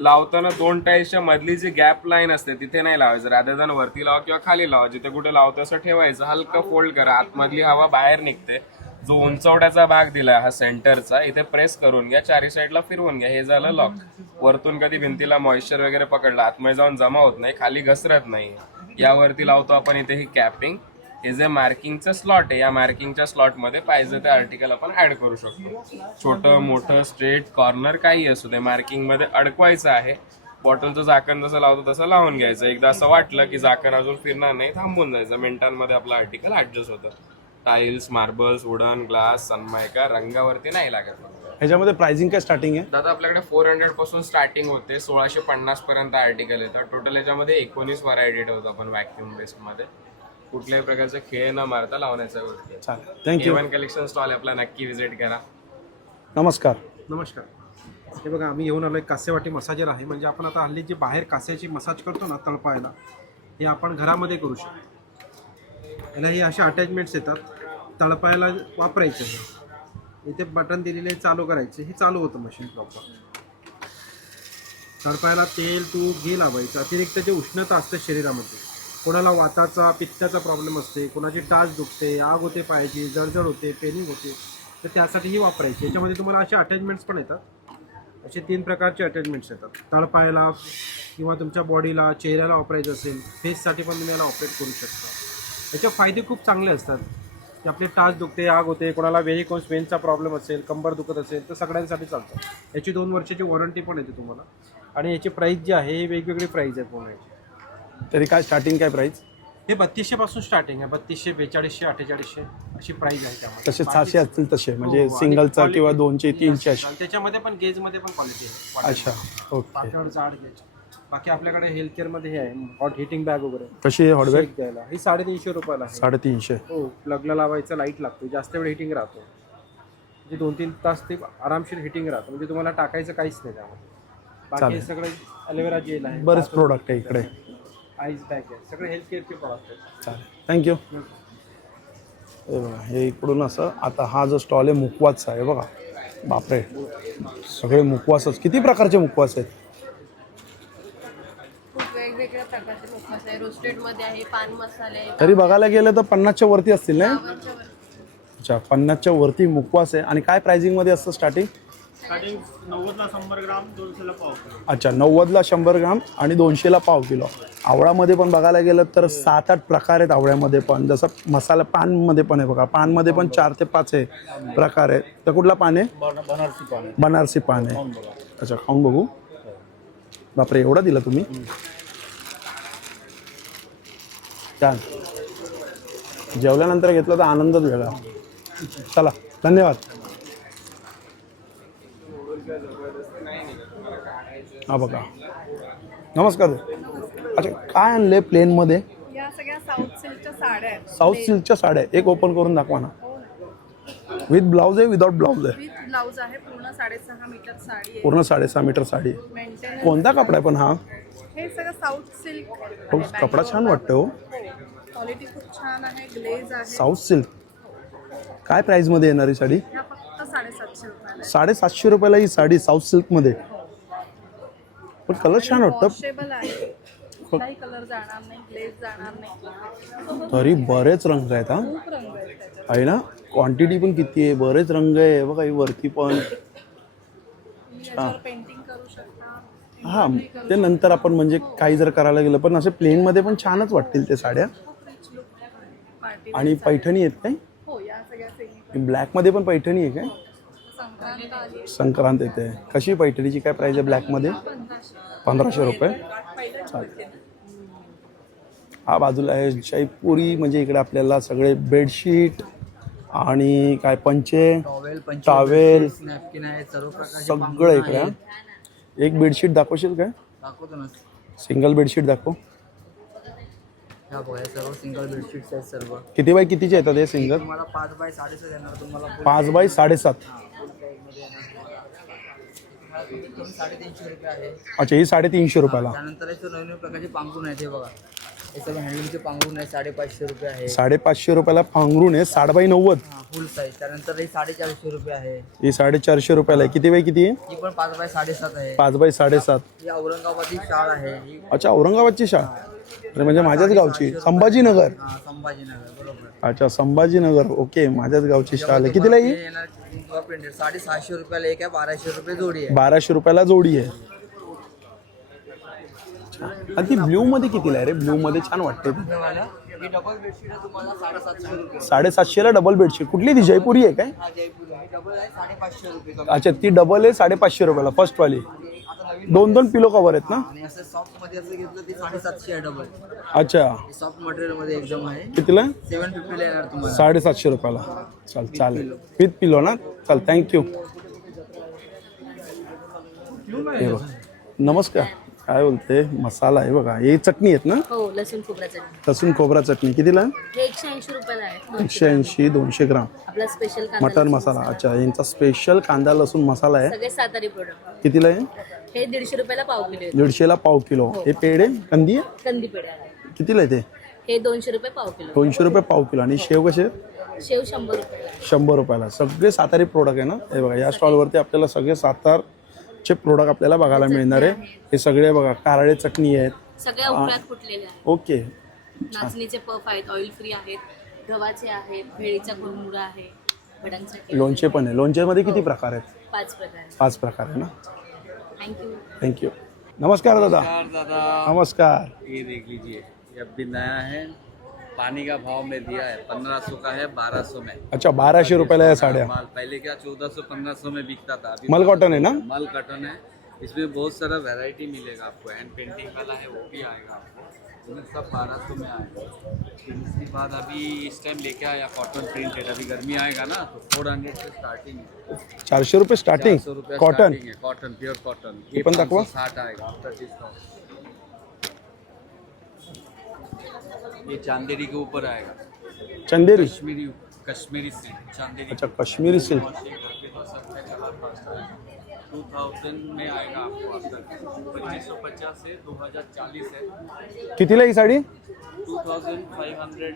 लावताना 2 टाईल्सच्या मधली जी गॅप लाईन असते तिथे नाही लावायचं, रादर दॅन वरती लावा किंवा खाली लावा, जिथे कुठे लावतो असं ठेवायचं. हलकं फोल्ड करा, आतमधली हवा बाहेर निघते. जो उंचवड्याचा भाग दिलाय हा सेंटरचा, इथे प्रेस करून घ्या, चारी साईडला फिरवून घ्या. हे झालं लॉक. वरतून कधी भिंतीला मॉइश्चर वगैरे पकडला आतमध्ये जाऊन जमा होत नाही, खाली घसरत नाही. यावरती लावतो आपण इथे ही कॅपिंग. हे जे मार्किंगचं स्लॉट आहे, या मार्किंगच्या स्लॉटमध्ये पाहिजे ते आर्टिकल आपण ऍड करू शकतो. छोटं मोठं स्ट्रेट कॉर्नर काही असू दे, मार्किंगमध्ये अडकवायचं आहे. बॉटलचं झाकण जसं लावतो तसं लावून घ्यायचं. एकदा असं वाटलं की झाकण अजून फिरणार नाही, थांबून जायचं. मिनिटांमध्ये आपलं आर्टिकल ऍडजस्ट होतं. Tiles, marbles, wooden, glass, Sunmica रंगावरती नाही लागत. ह्याच्यामध्ये प्राइसिंग काय स्टार्टिंग आहे? दादा आपल्याकडे 400 पासून स्टार्टिंग होते, 1650 पर्यंत आर्टिकल येतात. टोटल याच्यामध्ये 19 व्हरायटी ठेवतो आपण व्हॅक्युम बेसमध्ये. कुठल्याही प्रकारचे खेळ न मारता लावण्याच्या गोष्टी. चालेल, थँक्यू. A1 कलेक्शन स्टॉल आपला नक्की व्हिजिट करा. नमस्कार. नमस्कार. हे बघा आम्ही येऊन आलोय कासेवाटी मसाजर आहे. म्हणजे आपण आता हल्ली जे बाहेर कासेची मसाज करतो ना तळपायला, हे आपण घरामध्ये करू शकतो. याला हे असे अटॅचमेंट्स येतात, तळपायला वापरायचं. हे इथे बटन दिलेले चालू करायचे, हे चालू होतं मशीन प्रॉपर. तळपायला तेल तूप घी लावायचं. अतिरिक्त जे उष्णता असते शरीरामध्ये, कोणाला वाताचा पित्ताचा प्रॉब्लेम असते, कोणाची टाच दुखते, आग होते पायाची, जळजळ होते, पेनिंग होते, तर त्यासाठी ही वापरायची. याच्यामध्ये तुम्हाला असे अटॅचमेंट्स पण येतात. असे 3 प्रकारचे अटॅचमेंट्स येतात. तळपायला किंवा तुमच्या बॉडीला, चेहऱ्याला वापरायचं असेल, फेससाठी पण तुम्ही याला ऑपरेट करू शकता. याचे फायदे खूप चांगले असतात की आपले टाच दुखते, आग होते, कोणाला व्हेरिकोज वेनचा प्रॉब्लेम असेल, कंबर दुखत असेल, तर सगळ्यांसाठी चालतं. याची 2 वर्षाची वॉरंटी पण येते तुम्हाला. आणि याची प्राईस जी आहे ही वेगवेगळी प्राईस आहे पूर्ण याची. तरी काय स्टार्टिंग काय प्राइस? हे 3200 पासून स्टार्टिंग आहे. 3200, 4200, 4800 अशी प्राइस आहे त्यामध्ये. तसे 600 असतील तसे, म्हणजे हो, आणि सिंगलचा quality किंवा 200 300 असे. आणि त्याच्यामध्ये पण गेजमध्ये पण क्वालिटी आहे. अच्छा, ओके. पातळ जाड गेज. बाकी आपल्याकडे हेल्थ केअरमध्ये हे आहे हॉट हिटिंग बॅग वगैरे कशी आहे हॉट बॅग? शेक द्यायला. ही 350 रुपयाला आहे. 350. हो, प्लगला लावायचं, लाईट लागतो, जास्त वेळ हिटिंग राहतो. म्हणजे 2-3 तास ते आरामशीर हिटिंग राहतं. म्हणजे तुम्हाला टाकायचं काहीच नाही त्यामध्ये. बाकी हे चालेल. सगळं ॲलोवेरा जेल आहे, बरेच प्रोडक्ट आहे इकडे. आईस बॅग आहे, सगळे हेल्थ केअरचे प्रॉडक्ट आहेत. चालेल, थँक्यू. हे बघा, हे इकडून असं. आता हा जो स्टॉल आहे मुखवासचा आहे बघा. बापरे, सगळे मुखवासच. किती प्रकारचे मुखवास आहेत? खूप वेगवेगळ्या प्रकारचे मुखवास आहे. रोस्टेडमध्ये आहे, पान मसाले आहे, तरी बघायला गेलं तर 50च्या वरती असतील ना? गावाच्या वरती. अच्छा, 50च्या वरती मुखवास आहे. आणि काय प्राइसिंगमध्ये असतं स्टार्टिंग? 90ला 100 ग्राम, 200ला पाव किलो. अच्छा, 90ला 100 ग्राम आणि 200ला पाव किलो. आवळामध्ये पण बघायला गेलं तर 7-8 प्रकार आहेत आवळ्यामध्ये पण. जसं मसाला पानमध्ये पण आहे बघा. पानमध्ये पण 4 ते 5 आहे प्रकार आहे. तर कुठला पान आहे? बनारसी पान आहे. बनारसी पान आहे. अच्छा, खाऊन बघू. बापरे, एवढा दिला तुम्ही? छान. जेवल्यानंतर घेतलं तर आनंदच वेगळा. चला, धन्यवाद. हा बघा, नमस्कार. अच्छा, काय आणले प्लेनमध्ये? या सगळ्या साऊथ सिल्कच्या साड्या आहेत. साऊथ सिल्कच्या साड्या. एक ओपन करून दाखवा ना. विथ ब्लाऊज आहे, विदाउट ब्लाऊज आहे? विथ ब्लाऊज आहे. पूर्ण 6.5 मीटर साडी आहे. पूर्ण 6.5 मीटर साडी आहे. मेंटेनन्स. कोणता कपडा आहे पण हा? हे सगळं साऊथ सिल्क. हो, कपडा छान वाटतो हो. क्वालिटी खूप छान आहे. ग्लेज आहे. South silk. काय प्राइसमध्ये येणार ही साडी? ह्या फक्त 750 रुपयाला. 750 रुपयाला ही साडी साऊथ सिल्कमध्ये. पण कलर छान वाटतं. वॉशेबल आहे. कुठलाही कलर जाणार नाही, ग्लेज जाणार नाही. तरी बरेच रंग आहेत हा. खूप रंग आहेत त्याच्यात. आहे ना? क्वांटिटी पण किती आहे, बरेच रंग आहे बघा. ही वरती पण. याच्यावर पेंटिंग करू शकता. हां, ते नंतर आपण म्हणजे काही जर करायला गेलं, पण असे प्लेनमध्ये पण छानच वाटतील ते साड्या. खूप रिच लुक आहे. पार्टी आणि पैठणी आहेत काय? हो, या सगळ्या सेमी. ब्लॅकमध्ये पण पैठणी आहे काय? संक्रांत आली. संक्रांत येते. कशी पैठणीची काय प्राइस आहे ब्लॅकमध्ये? 1500 रुपये. चालेल. हा बाजूला आहे जयपुरी. म्हणजे इकडे आपल्याला सगळे बेडशीट आणि काय पंचे, टॉवेल नॅपकिन आहे, सर्व प्रकारचे सगळं इकडे. एक बेडशीट दाखवशील काय? दाखवतो ना. सिंगल बेडशीट दाखव. ह्या बघा, सर्व सिंगल बेडशीट्स आहेत सर्व. किती बाय कितीचे येतात हे सिंगल? तुम्हाला 5 बाय 7.5 येणार तुम्हाला. 5 बाय 7.5. 350 रुपये आहे. अच्छा, ही 350 रुपयाला. त्यानंतर याचे नवीन प्रकारचे पांघरून आहेत. हे बघा, हे सगळं हँडलूमचे पांघरून आहे 550 रुपये आहे. 550 रुपयाला पांघरून आहे 60x90. हा फुल साईज. त्यानंतर हे 450 रुपये आहे. ही 450 रुपयाला आहे. किती बाय किती आहे? ही पण 5x7.5 आहे. 5x7.5. ही औरंगाबादी शाळ आहे. ही अच्छा, औरंगाबादची शाळा. अरे म्हणजे माझ्याच गावची, संभाजीनगर. हा संभाजीनगर बरोबर. अच्छा, संभाजीनगर. ओके, माझ्याच गावची शाळा आहे. कितीला ही? हे येणार प्रिंटेड 650 रुपयाला एक आहे. 1200 रुपये जोडी आहे. 1200 रुपयाला जोडी आहे. आणि ती ब्ल्यू मध्ये कितीला आहे रे? ब्ल्यू मध्ये छान वाटते ती. ही डबल बेडशीट आहे तुम्हाला 750 रुपये. 750ला डबल बेडशीट. कुठली ती, जयपुरी आहे काय? हा जयपूर ही डबल आहे 550 रुपये कमी. अच्छा, ती डबल आहे 550 रुपयाला फर्स्ट वाली. आता नवीन 2 पिलो कव्हर आहेत ना? आणि असं सॉफ्ट मध्ये असं घेतलं ते 750 आहे डबल. अच्छा, हे सॉफ्ट मटेरियल मध्ये एकदम आहे. कितीला? 750 ला येणार तुम्हाला. 750 रुपयाला. चल, चालेल. विथ पिलो ना? चल, थँक्यू. नमस्कार. काय बोलते? मसाला आहे बघा. हे चटणी आहेत ना? हो, लसूण खोबरा चटणी लसूण खोबरा चटणी. कितीला? हे 180 रुपयाला आहे. 180, 200 ग्राम. आपला स्पेशल कांदा मटन मसाला. अच्छा, यांचा स्पेशल कांदा लसूण मसाला आहे. सगळे सातारी प्रोडक्ट. कितीला आहे? हे 150 रुपयाला पाव किलो आहे. 150ला पाव किलो. हे पेढे कंदी आहे? कंदी पेढे आहे. कितीला आहे ते? हे 200 रुपये पाव किलो. 200 रुपये पाव किलो. आणि शेव कसे? शेव 100 रुपयाला. 100 रुपयाला. सगळे सातारी प्रोडक्ट आहे ना? हे बघा, या स्टॉलवरती आपल्याला सगळे सातारचे प्रोडक्ट आपल्याला बघायला मिळणार आहे. हे सगळे बघा, कारळे चटणी आहेत. सगळ्या उकळ्यात फुटलेले आहेत. ओके. नाचणीचे पफ आहेत, ऑइल फ्री आहेत, गव्हाचे आहेत, भेळीचा कुरमुरा आहे, भडांसाठी लोणचे पण आहे. लोणचेमध्ये किती प्रकार आहेत? 5 प्रकार. 5 प्रकार आहे ना? थँक्यू. थँक्यू. नमस्कार दादा. नमस्कार. ये देख लीजिए, ये अब भी नया है. पानी का भाव में दिया है 1500 का है 1200 में. अच्छा, 1200 रुपयाला या साड्या. माल पहले क्या 1400-1500 में बिकता था. अभी मल कॉटन है ना? मल कॉटन है. इसमें बहुत सारा वैरायटी मिलेगा आपको. हैंड पेंटिंग वाला है वो भी आएगा आपको. इसमें सब 1200 में आएगा. फिर इसके बाद अभी इस टाइम लेके आया कॉटन प्रिंटेड. अभी गर्मी आएगा ना तो 400 से स्टार्टिंग है. 400 रुपये स्टार्टिंग. 400 रुपये कॉटन. स्टार्टिंग है. Cotton, pure cotton. ये पण दाखवा. 560 आएगा आफ्टर डिस्काउंट. ये चांदेरी के ऊपर आएगा. चंदेरी. कश्मीरी सिल्क चांदेरी. अच्छा, कश्मीरी सिल्क. 2000 में आएगा आपको. अब तक 2550 से 2040 है. कितीला ही साडी? 2550.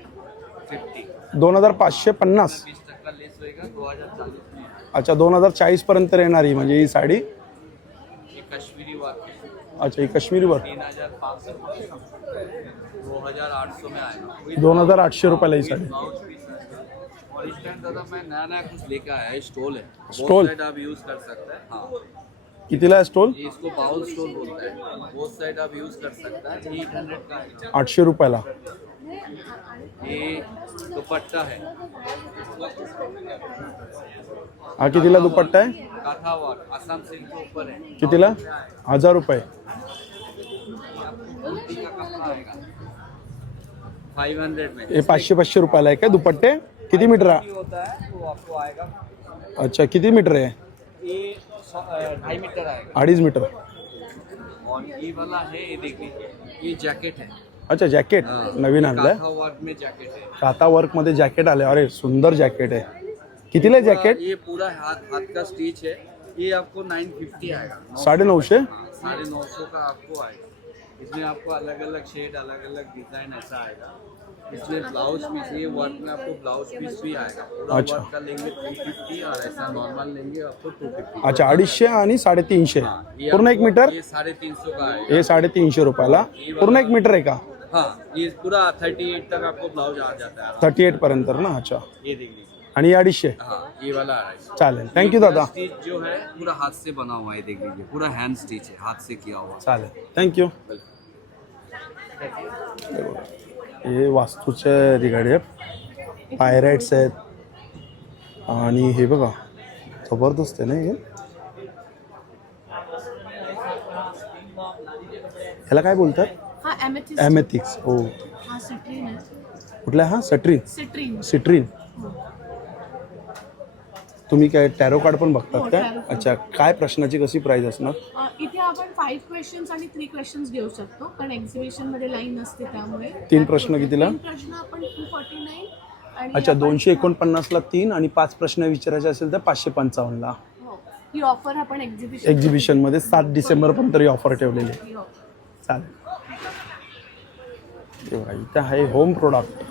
2550. 20% लेस होएगा 2040 में. अच्छा, 2040 पर्यंत येणार ही म्हणजे ही साडी. ये कश्मीरी वर्क है. अच्छा, ही काश्मीरी वर्क. 3500 2800 में आएगा. 2800 रुपयाला ही साडी. और इस टाइम दादा मैं नया कुछ लेकर आया है. स्टोल है. स्टोल? साइड आप यूज कर सकते हैं. हाँ, कितीला आहे स्टोल? ये इसको बाउल स्टोल बोलता है. बोथ साइड आप यूज कर सकते हैं. 800 का है. 800 रुपयाला. ये दुपट्टा है. हा कितीला दुपट्टा आहे? काथा वर्क आसाम सिल्क के ऊपर है. कितीला? 1000 रुपये. कुर्ती का कपड़ा आएगा 500 में. हे 500 रुपयाला आहे काय दुपट्टे? किती मीटर आहे? होता है वो आपको आएगा. अच्छा, किती मीटर आहे? ये 2.5 मीटर आएगा. 2.5 मीटर. और ये वाला है, ये देख लीजिए, ये जैकेट है. अच्छा, जॅकेट नवीन आणलंय. काथा वर्क में जैकेट है. काता वर्क मध्ये जॅकेट आले. अरे सुंदर जॅकेट आहे. कितीला आहे जॅकेट? ये पूरा हाथ का स्टिच है. ये आपको 950 आएगा. 950. 950 का आपको आएगा. इसमें आपको अलग अलग शेड, अलग अलग डिजाइन ऐसा आएगा. इसमें ब्लाउज पीस, ये वर्क में आपको ब्लाउज पीस भी आएगा. पूरा अच्छा. वर्क का लेंगे 350 और ऐसा नॉर्मल लेंगे आपको 250. अच्छा, 250 आणि 350. ये पूर्ण 1 आपको- मीटर. ये 350 का आएगा. हे 350 रुपयाला. पूर्ण 1 मीटर आहे का? हाँ, ये पूरा 38 तक आपको ब्लाउज आ जाता है. 38 पर्यंत ना? अच्छा. ये देख लीजिए. आणि 250. हाँ, ये वाला आ रहा है. चालेल. थँक्यू दादा. स्टिच जो है पूरा हाथ से बना हुआ है. देख लीजिए, पूरा हैंड स्टिच है, हाथ से किया हुआ. चालेल. थँक्यू. हे वास्तूचे रिगाडे पायराइट्स आहेत. आणि हे बघा, जबरदस्त आहे ना हे. ह्याला काय बोलतात? हा एमेथिस्ट. ॲमेथिक्स. हो. हा सिट्रीन आहे. कुठला? हा सट्रीन. सिट्रीन. सिट्रीन. तुम्ही काय टॅरो कार्ड पण बघतात हो, का? tarot card. अच्छा, काय प्रश्नाची कशी प्राइस असणार? इथे आपण 5 क्वेश्चन्स आणि 3 क्वेश्चन्स घेऊ शकतो, कारण एक्झिबिशन मध्ये लाईन नसते त्यामुळे. 3 प्रश्न कितीला? 3 प्रश्न आपण 249 आणि अच्छा, आपण- 249ला 3 आणि 5 प्रश्न विचारायचे असेल तर 555ला. हो. ही ऑफर आपण एक्झिबिशनमध्ये 7 डिसेंबरपर्यंत ही ऑफर ठेवलेली आहे. हो. चालेल. हे बघा इथं आहे होम प्रोडक्ट,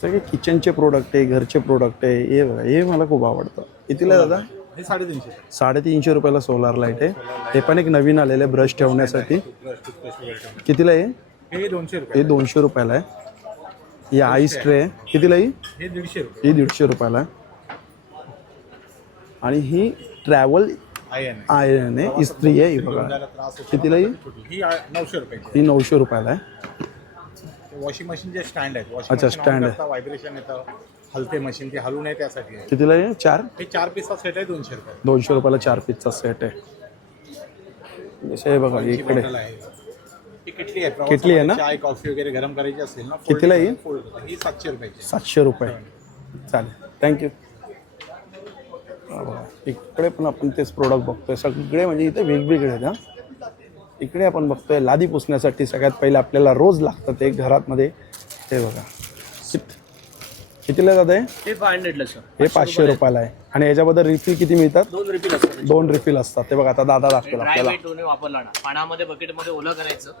सगळे किचनचे प्रोडक्ट आहे, घरचे प्रोडक्ट आहे. हे बघा हे मला खूप आवडतं. कितीला आहे दादा? हे 350. 350 रुपयाला सोलार लाईट आहे. हे पण एक नवीन आलेलं आहे ब्रश ठेवण्यासाठी. कितीला आहे? हे 200 रुपये. हे 200 रुपयाला आहे. ही आईस ट्रे आहे. कितीला आहे? हे 150 रुपये. ही 150 रुपयाला आहे. आणि ही ट्रॅव्हल आयर्न आहे, इस्त्री आहे. ही बघा कितीला आहे? ही 900 रुपये. ही 900 रुपयाला आहे. वॉशिंग मशीनचे स्टँड आहेत. अच्छा, stand आहे. व्हायब्रेशन येतं, हलते मशीन ते हलू नये त्यासाठी आहे. कितीला आहे? 4 हे 4 पीसचा सेट आहे 200 रुपये. 200 रुपयाला 4 पीसचा सेट आहे. जसं हे बघा इकडे बॉटल आहे. ही किटली आहे. किटली आहे ना? चाय कॉफी वगैरे गरम करायची असेल ना, कितीला येईल? fold होतं. ही 700 रुपयाची. 700 रुपये. चालेल, थँक्यू. इकडे पण आपण तेच प्रोडक्ट बघतोय सगळे, म्हणजे इथे वेगवेगळे आहेत. हां, इकडे आपण बघतोय लादी पुसण्यासाठी सगळ्यात पहिले आपल्याला रोज लागतं ते घरात मध्ये. हे बघा कितीला जात आहे? हे 500ला सर. हे 500 रुपयाला आहे. आणि याच्याबद्दल रिफिल किती मिळतात? 2 रिफिल असतात. 2 रिफिल असतात. ते बघा आता दादा दाखवला ड्राय आपल्याला. वेट दोन्ही वापरला ना, पाण्यामध्ये बकेटमध्ये ओलं करायचं,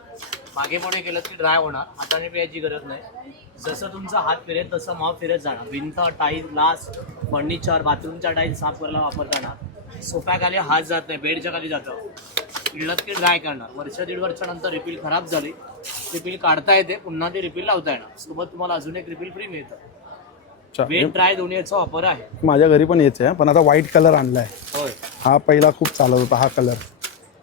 मागे पुढे केलं की ड्राय होणार, हाताने प्यायची गरज नाही. जसं तुमचा हात फिरेल तसं माव फिरत जाणार. भिंत, टाईल, ग्लास, फर्निचर, बाथरूमच्या टाईल साफ करायला वापरताना सोफ्याखाली हात जात नाही, बेडच्या खाली जातं. इळत की ड्राय करणार. वर्ष 1.5 वर्षानंतर रिफिल खराब झाली, रिफिल काढता येते, पुन्हा ती रिफिल लावता येणार. सोबत तुम्हाला अजून एक रिफिल फ्री मिळतं. अच्छा, वेट ड्राय दोन्ही याचा वापर आहे. माझ्या घरी पण हेच आहे, पण आता व्हाईट कलर आणलाय. होय, हा पहिला खूप चालत होता हा कलर,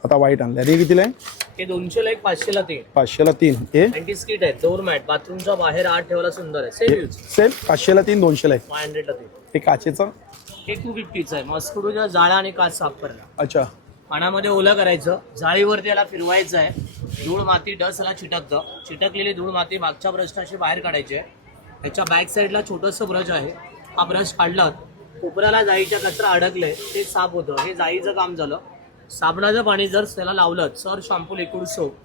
आता व्हाईट आणलाय. हे कितीला आहे? हे 200ला एक, 500ला 3. 500ला 3. हे अँटी स्किट आहे, डोर मॅट, बाथरूमच्या बाहेर आत ठेवायला सुंदर आहे. Same use. सेम 500ला 3, 200ला आहे. 500ला 3. हे काचेचं. हे 250चं आहे. मस्कुडोच्या जाळा आणि काच साफ करणं. अच्छा, पाण्यामध्ये ओलं करायचं, जाळीवरती याला फिरवायचं आहे. धूळ माती डसला चिटकतं. चिटकलेली धूळ माती मागच्या ब्रशनाशी बाहेर काढायची आहे. ह्याच्या बॅक साईडला छोटंसं ब्रश आहे. हा ब्रश काढलात, कोपऱ्याला जाळीच्या कचरा अडकले ते साफ होतं. हे जाळीचं काम झालं. साबणाचं पाणी जर त्याला लावलं, सर शॅम्पू, लिक्विड सोप,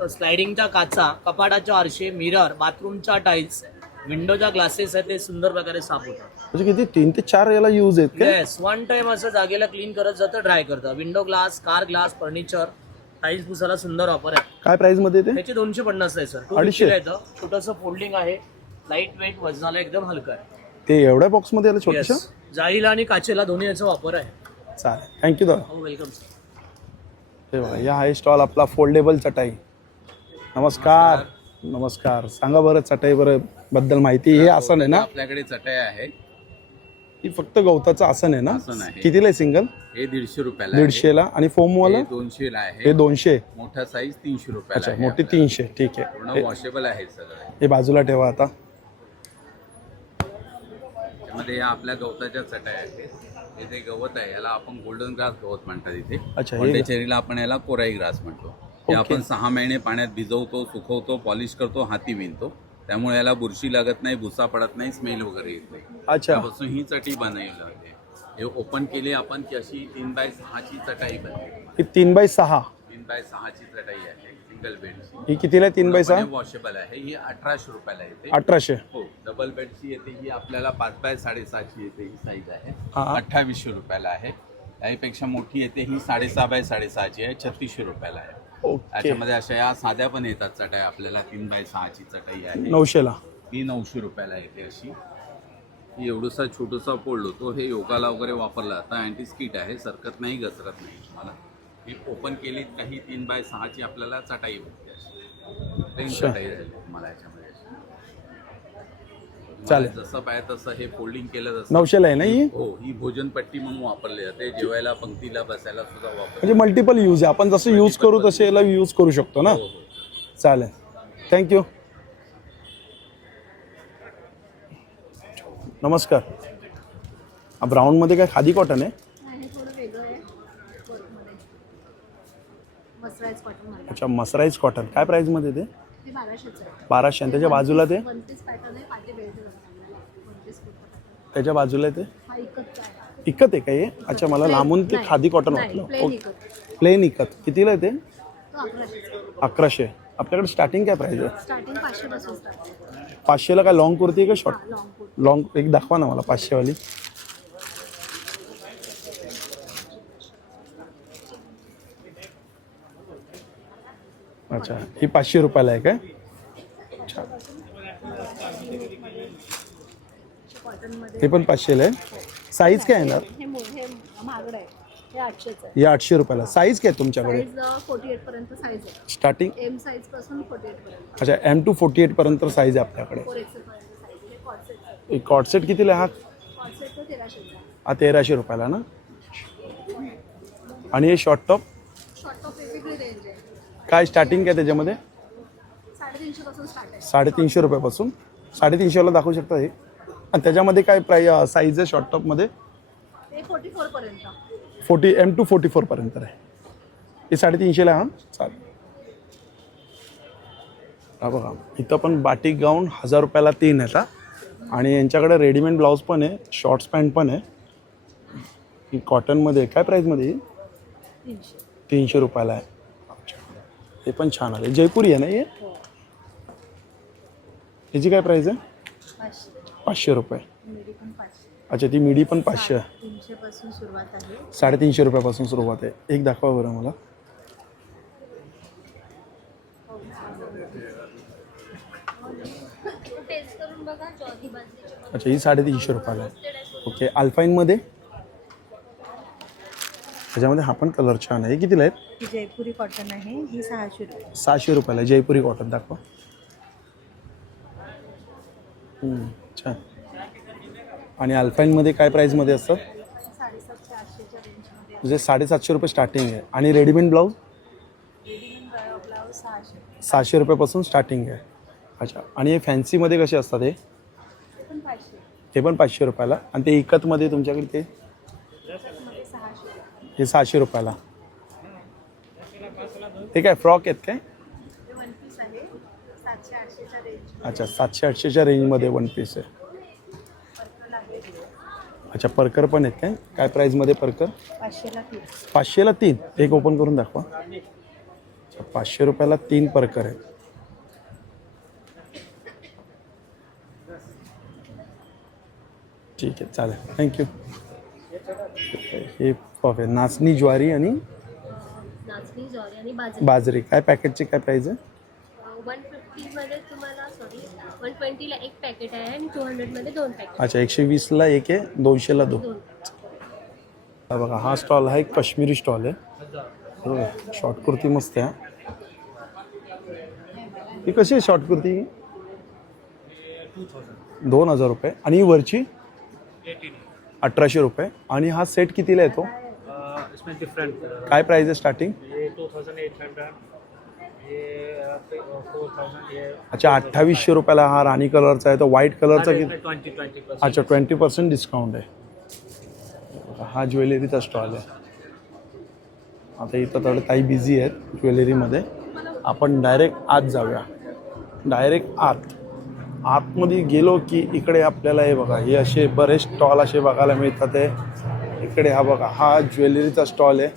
तर स्लायडिंगच्या काचा, कपाटाच्या आरशे, मिरर, बाथरूमच्या टाईल्स, विंडोच्या ग्लासेस आहेत ते सुंदर प्रकारे साफ होतात. म्हणजे किती 3 ते 4 याला यूज आहेत का? येस, 1 टाइम असं जागेला क्लीन करत जातं, ड्राय करतं. Window glass, car glass, furniture, tiles पुसायला सुंदर वापर आहे. काय प्राइस मध्ये ते? त्याचे 250 आहे सर. 250 येतं. छोटंसं फोल्डिंग आहे, लाईट वेट, वजनाला एकदम हलकं आहे. ते एवढ्या बॉक्स मध्ये आलं छोट्याशा? Yes. जाळीला आणि काचेला दोन्ही याचा वापर आहे. चालेल, थँक्यू दादा. हो, वेलकम सर. हे बघा या आहे स्टॉल आपला फोल्डेबल चटाई. नमस्कार. नमस्कार. सांगा बरं चटाई बद्दल माहिती. हे आसन आहे ना? आपल्याकडे चटई आहे. ही फक्त गवताचं आसन आहे ना? आसन आहे. कितीला आहे सिंगल? हे 150 रुपयाला आहे. 150ला. आणि फोम वाला? हे 200ला आहे. हे 200. मोठा साईज 300 रुपयाला अच्छा, आहे. मोठी आपल्याला. 300. ठीक आहे. पूर्ण वॉशेबल आहे सगळं. हे बाजूला ठेवा आता. त्यामध्ये या आपल्या गवताच्या चटई आहेत. इथे गवत आहे, याला आपण गोल्डन ग्रास गवत म्हणतात. इथे अच्छा, हे पॉंडिचेरीला आपण याला कोराई ग्रास म्हणतो. हे आपण 6 महिने पाण्यात भिजवतो, सुकवतो, पॉलिश करतो, हाती विणतो. त्यामुळे याला बुरशी लागत नाही, भुसा पडत नाही, स्मेल वगैरे येत नाही. अच्छा, त्यापासून ही चटई बनवली जाते. हे ओपन केली आपण की अशी 3x6ची चटई बनते. ही 3x6. 3x6ची चटई आहे, सिंगल बेडची. ही कितीला आहे 3x6? वॉशेबल आहे. ही 1800 रुपयाला येते. 1800. हो, डबल बेडची येते. ही आपल्याला 5x6.5ची येते. ही साईज आहे. हा. 2800 रुपयाला आहे. त्यापेक्षा मोठी येते ही 6.5x6ची आहे. 3600 रुपयाला आहे. ओके. त्याच्यामध्ये अशा या साध्या पण येतात चटई. आपल्याला 3x6ची चटई आहे. 900ला. ही 900 रुपयाला येते. अशी ही एवढूसा छोटूसा फोल्ड होतो. हे योगाला वगैरे वापरला जातं. अँटी स्किट आहे, सरकत नाही, घसरत नाही. तुम्हाला ही ओपन केली काही 3x6ची आपल्याला चटाई भेटते. अशी प्लेन चटाई राहिली तुम्हाला याच्यामध्ये. चालेल. जसं पाहिजे तसं हे फोल्डिंग केलं जातं. 900ला आहे ना ही? हो, ही भोजनपट्टी म्हणून वापरली जाते. जेवायला, पंक्तीला बसायला सुद्धा वापर. म्हणजे मल्टिपल यूज आहे. आपण जसं यूज करू तसे याला यूज करू शकतो ना? चालेल, थँक्यू. नमस्कार. ब्राऊनमध्ये काय खादी कॉटन आहे? थोडं वेगळं आहे वर्कमध्ये. मसराईज कॉटन मला. अच्छा, मसराईज कॉटन. काय प्राईजमध्ये ते? ते 1200चं आहे. 1200. आणि त्याच्या बाजूला ते? 1 पीस पॅटर्न आहे, पाठी बेल्ट लागणार. 1 पीस पॅटर्न. त्याच्या बाजूला ते हा इकतचा आहे. इकत आहे का हे? अच्छा, मला लांबून ते खादी कॉटन वाटलं. प्लेन इकत. प्लेन इकत. कितीला आहे ते? तो 1100चा. 1100. आपल्याकडे स्टार्टिंग काय प्राईज आहे? स्टार्टिंग 500 पासून स्टार्ट आहे. 500ला काय लॉंग कुर्ती आहे का शॉर्ट? लॉंग कुर्ती. लॉंग एक दाखवा ना मला 500 वाली. अच्छा, ही 500 रुपयाला आहे काय? कॉटनमध्ये हे पण 500 आहे. साईज काय येणार? हे महागड आहे, हे 800च आहे. हे 800 रुपयाला. साईज काय तुमच्याकडे? साईज 48 पर्यंत साईज आहे. स्टार्टिंग एम साईज पासून 48 पर्यंत. अच्छा, M to 48 पर्यंत साईज आहे आपल्याकडे. 4XL पर्यंत साईज आहे. कॉटसेट एक कॉट सेट कितीला आहे हा? कॉटसेट 1300चा. हा 1300 रुपयाला ना. आणि हे शॉर्ट टॉप शॉर्ट टॉप वेगवेगळी रेंज आहे. काय स्टार्टिंग काय त्याच्यामध्ये? 350 पासून स्टार्ट आहे. 350 रुपयापासून. 350ला दाखवू शकता हे. आणि त्याच्यामध्ये काय साईज आहे शॉर्ट टॉपमध्ये? ते 44 पर्यंत. 40 M to 44 पर्यंत आहे. हे 350ला. हां चालेल. हा बघा, इथं पण बाटिक गाऊन 1000 रुपयाला 3 आहेत. आणि यांच्याकडे रेडीमेड ब्लाऊज पण आहे, शॉर्ट्स पॅन्ट पण आहे. ही कॉटनमध्ये काय प्राईजमध्ये? 300 रुपयाला आहे. अच्छा, हे पण छान आले. जयपुरी आहे ना हे? ह्याची काय प्राईज आहे? 500 रुपये. अच्छा, ती मिडी पण 500 आहे. 300 पासून सुरुवात आहे. 350 रुपयापासून सुरुवात आहे. एक दाखवा बरं मला. टेस्ट करून बघा जॉर्जी बाजरीची. अच्छा, ही 350 रुपयाला आहे. ओके, अल्फाईनमध्ये त्याच्यामध्ये हा पण कलर छान आहे. हे कितीला आहेत? ही जयपुरी कॉटन आहे, ही 600 रुपये. 600 रुपयाला आहे. जयपुरी कॉटन दाखवा. छान. आणि अल्फाईनमध्ये काय प्राईजमध्ये असतात? 750-800च्या रेंजमध्ये. म्हणजे 750 रुपये स्टार्टिंग आहे. आणि रेडीमेड ब्लाऊज? Readymade blouse 600. 600 रुपयापासून स्टार्टिंग आहे. अच्छा, आणि हे फॅन्सीमध्ये कसे असतात हे? ते पण 500. हे पण 500 रुपयाला. आणि ते इकतमध्ये तुमच्याकडे ते? मध्ये 600. हे 600 रुपयाला. हे काय फ्रॉक आहेत काय? हे वन पीस आहे, 700-800च्या रेंज. अच्छा, 700-800च्या रेंजमध्ये वन पीस आहे. पर्पल आहे, अच्छा, परकर पण आहेत काय? काय प्राईजमध्ये परकर? 500ला 3. 500ला 3. एक ओपन करून दाखवा. अच्छा, 500 रुपयाला 3 परकर आहे. ठीक आहे, चालेल. थँक्यू. हे पफ आहे, नाचणी ज्वारी आणि नाचणी ज्वारी आणि बाजरी. बाजरी. काय पॅकेटची काय प्राईज आहे? 150 मध्ये तुम्हाला 120ला एक पॅकेट आहे आणि 200 मध्ये 2 पॅकेट. अच्छा, 120ला एक आहे, 200ला 2. हा बघा, हा स्टॉल हा एक काश्मीरी स्टॉल आहे. शॉर्ट कुर्ती मस्त आहे. ही कशी आहे शॉर्ट कुर्ती? 2000 रुपये. आणि ही वरची 1800 रुपये. आणि हा सेट कितीला येतो? इसमें डिफरेंट काय प्राइस आहे स्टार्टिंग? ये 2800, ये 4000, ये अच्छा, 2800 रुपयाला हा राणी कलरचा आहे. तो व्हाईट कलरचा किती? 20%. अच्छा, 20% डिस्काउंट आहे. हा ज्वेलरीचा स्टॉल आहे. आता इथं थोडं काही बिझी आहेत ज्वेलरीमध्ये. आपण डायरेक्ट आत जाऊया. डायरेक्ट आतमध्ये गेलो की इकडे आपल्याला हे बघा, हे असे बरेच स्टॉल असे बघायला मिळतात आहे. इकडे हा बघा, हा ज्वेलरीचा स्टॉल आहे.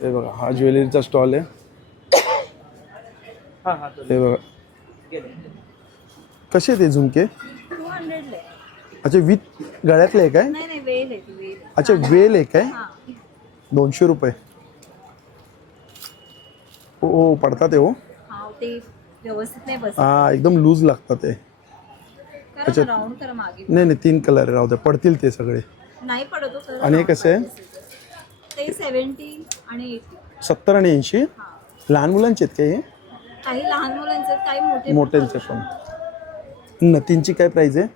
हे बघा, हा ज्वेलरीचा स्टॉल आहे. हे बघा कसे ते झुमके? 200 अच्छा, विथ गळ्यातले आहे काय? नाही वेल आहे ती वेल. अच्छा, वेल आहे काय? 200 रुपये. हो, पडतात ते. हो, हा, ते व्यवस्थित नाही बसत. हा, एकदम लूज लागतात ते. अच्छा, राऊंड करा मागे. नाही 3 कलर राहू दे, पडतील ते सगळे. नाही पडत हो. आणि हे कसे आहे? ते 70 आणि 80. 70 आणि 80. लहान मुलांचे आहेत काय हे? काही लहान मुलांचे, काही मोठ्यांचे पण. नथींची काय प्राइस आहे?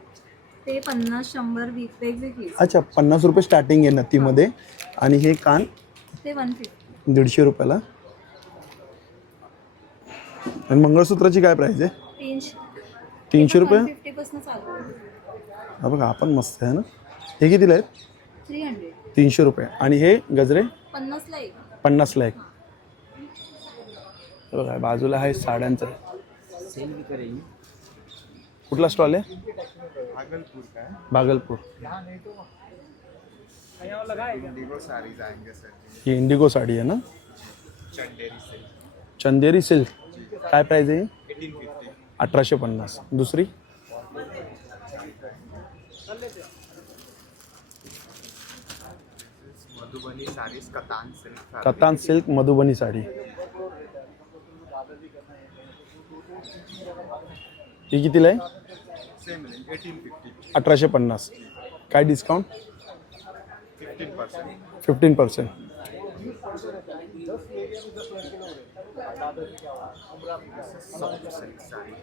ते 50-100 वेगवेगळी. अच्छा, 50 रुपये स्टार्टिंग आहे नथीमध्ये. आणि हे कान? ते 150. 150 रुपयाला. आणि मंगळसूत्राची काय प्राइस आहे? 300 रुपये. 150 पासून चालू आहे. हा बघा, आपण मस्त आहे ना. हे कितीला आहेत? 300. 300 रुपये. आणि हे गजरे? 50ला एक. 50ला एक. बघा, बाजूला आहे साड्यांचं. कुठला स्टॉल आहे? भागलपूर. ही इंडिगो साडी आहे ना? चंदेरी सिल्क. काय प्राइस आहे? 1850. दुसरी? मधुबनी साडीज, कतान सिल्क. कतान सिल्क मधुबनी साडी. ही कितीला आहे? 1850. काय डिस्काउंट? 15%.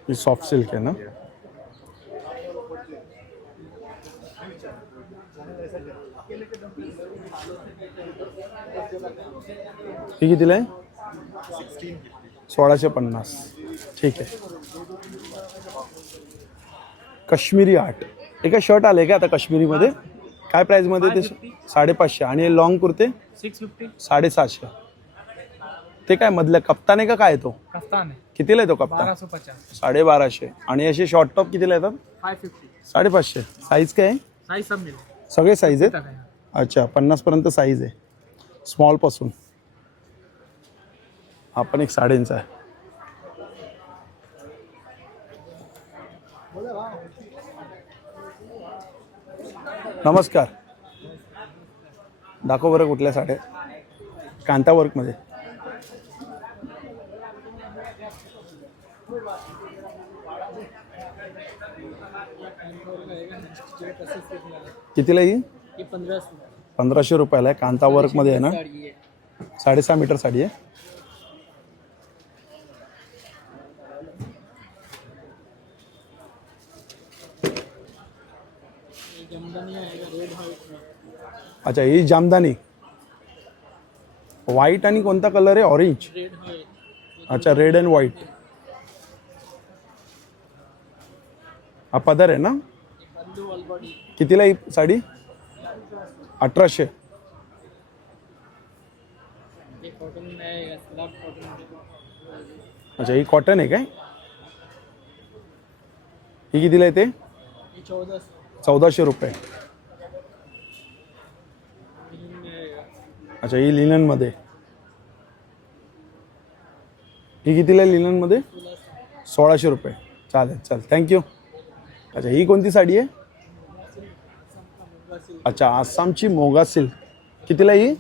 ही सॉफ्ट सिल्क आहे ना? ही कितीला आहे? 1650. ठीक आहे. काश्मीरी आर्ट. हे काय शर्ट आले का आता काश्मीरीमध्ये? काय प्राईजमध्ये ते? 550. आणि लॉंग कुर्ते? 650. 750. ते काय मधल्या कप्तान आहे का काय तो? कफ्तान आहे कितीला आहे तो कप्तान? 1250. 1250. आणि असे शॉर्ट टॉप कितीला येतात? 550. 550. साईज काय आहे? साइज सब मिले. सगळे साईज आहेत? अच्छा, 50 पर्यंत साईज आहे स्मॉल पासून. हा पण एक 3.5 आहे. नमस्कार. दाखव बरं कुठल्या साड्या? कांता वर्कमध्ये. कितीला ही? 1500 रुपयाला आहे. कांता वर्कमध्ये आहे ना? 6.5 मीटर साडी आहे. अच्छा, ही जामदानी व्हाईट आणि कोणता कलर आहे? ऑरेंज. अच्छा, रेड अँड व्हाईट. हा पदर आहे ना? कितीला ही साडी? 1800. अच्छा, ही कॉटन आहे काय? ही कितीला येते? 1400 रुपये. अच्छा, ही लिननमध्ये. ही कितीला आहे लिननमध्ये? 1600 रुपये. चालेल चालेल, थँक्यू. अच्छा, ही कोणती साडी आहे? अच्छा, आसामची मोगा सिल्क. कितीला ही?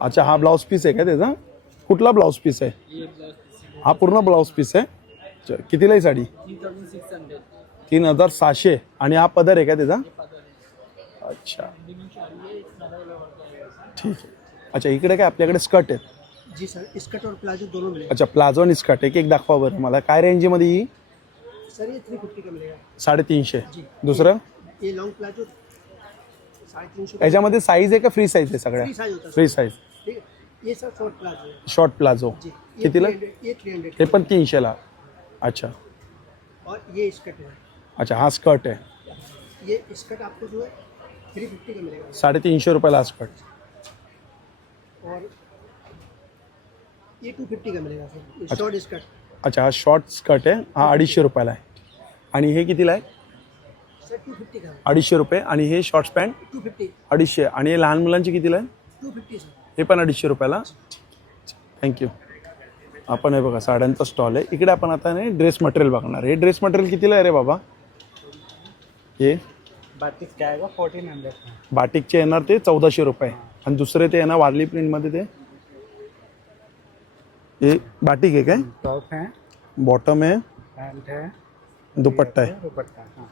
अच्छा, हा ब्लाउज पीस आहे का त्याचा? कुठला ब्लाउज पीस आहे? हा पूर्ण ब्लाउज पीस आहे. अच्छा, कितीला ही साडी? 3600. आणि हा पदर आहे का त्याचा? अच्छा, ठीक आहे. अच्छा, इकडे काय आपल्याकडे स्कर्ट आहेत? जी सर, स्कर्ट और प्लाजो दोनों मिलेगा. अच्छा, प्लाझो आणि स्कर्ट. एक एक दाखवा बरं मला. काय रेंजमध्ये ही? सर ये 350 का मिलेगा. 350. दुसरं? ये लॉन्ग प्लाजो 350. याच्यामध्ये साईज आहे का फ्री साईज आहे सगळ्या? फ्री साइज होता है. Free size. ठीक है. ये सर शॉर्ट प्लाजो है. शॉर्ट प्लाझो जी. कितीला? ये 300. हे पण 300ला. अच्छा और ये स्कर्ट है. अच्छा, हा स्कर्ट आहे. ये स्कर्ट आपको जो है 350 का मिलेगा. 350 रुपयाला हा स्कर्ट. और ये 250 का मिलेगा सर. ये शॉर्ट स्कर्ट. अच्छा, हा शॉर्ट स्कर्ट आहे. हा 250 रुपयाला आहे. आणि हे कितीला आहे? सर 250 का. 250 रुपये. आणि हे शॉर्ट्स पॅन्ट 250. 250. आणि हे लहान मुलांची कितीला आहे? 250 सर. हे पण 250 रुपयाला. थँक्यू. आपण हे बघा साड्यांचा स्टॉल आहे. इकडे आपण आता नाही ड्रेस मटेरियल बघणार. हे ड्रेस मटेरियल कितीला आहे रे बाबा? हे बाटिक क्या आएगा 1400. बाटिकचे येणार ते 1400 रुपये. आणि दुसरे ते येणार वारली प्रिंटमध्ये ते. हे बाटिक आहे काय? टॉप है, बॉटम आहे, पैंट है, दुपट्टा आहे. दुपट्टा. हाँ.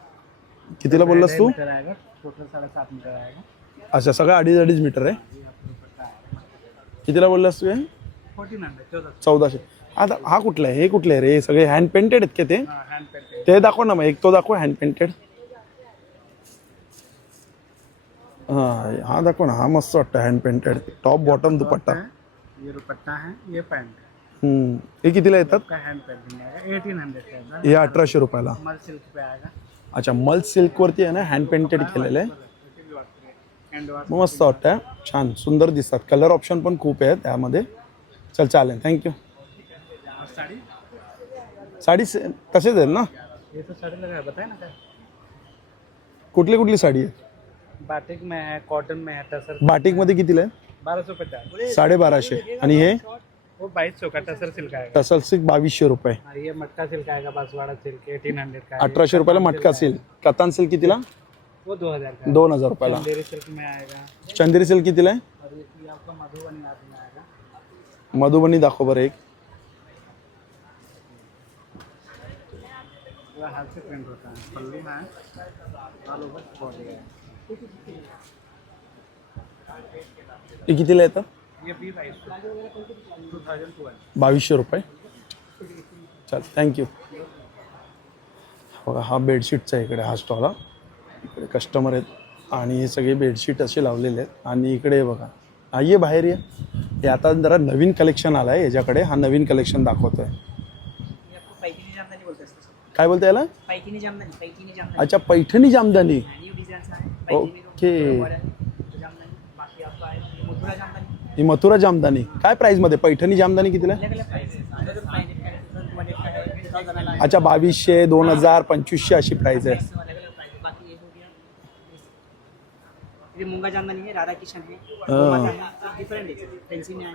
कितीला बोललास तू? मीटर आएगा. टोटल 7.5 मीटर आएगा. अच्छा, सगळं 2.5 मीटर आहे. कितीला बोललास तू? हे 1400. 1400. आता हा कुठला आहे? हे कुठले आहे रे? हे सगळे हँड पेंटेड आहेत का ते? Hand painted. ते दाखव ना मग. एक तो दाखव हँड पेंटेड. हा दाखव ना. हा मस्त वाटतं हँड पेंटेड. टॉप बॉटम दुपट्टा. ये दुपट्टा है, ये पैंट है. हे कितीला येतात? का हैंड पेंटिंग आएगा 1800 का. हे 1800 रुपयाला. मल सिल्क पे आएगा. अच्छा, मल सिल्कवरती आहे ना हँड पेंटेड केलेलं आहे. Hand wash. मस्त वाटतं. छान सुंदर दिसतात. कलर ऑप्शन पण खूप आहे त्यामध्ये. चल चालेल, थँक्यू. साड़ी. साडी तसेच आहेत ना? ये तो साड़ी लगा है, बताए ना क्या. कुठली कुठली साडी आहे? बाटिक में है, कॉटन में है, टसर. बाटिकमध्ये कितीला आहे? 1250. 1250. आणि हे वो 2200 का टसर सिल्क आएगा. टसल सिल्क 2200 रुपये. हाँ, ये मटका सिल्क आएगा. बांसवाड़ा सिल्क 1800 का. 1800 रुपयाला मटका सिल्क. कतान सिल्क कितीला? वो 2000 का. 2000 रुपयाला. चंदेरी सिल्क में आएगा. चंदेरी सिल्क कितीला आहे? और ये आपका मधुबनी नाथ में आएगा. मधुबनी दाखव बरं एक. हे कितीला येतं? 2200 रुपये. चल थँक्यू. बघा हा बेडशीटचा आहे इकडे हा स्टॉल. हा इकडे कस्टमर आहेत आणि हे सगळे बेडशीट असे लावलेले आहेत. आणि इकडे बघा हा ये बाहेर ये. हे आता जरा नवीन कलेक्शन आलं आहे याच्याकडे. हा नवीन कलेक्शन दाखवतोय. काय बोलते याला? अच्छा पैठणी जामदानी. ओके ही मथुरा जामदानी काय प्राइस मध्ये? पैठणी जामदानी कितीला? अच्छा 2200, 2000, 2500 अशी प्राइस आहे. मूंगा जामदानी है, राधा किशन है, डिफरेंट पेंसिल है,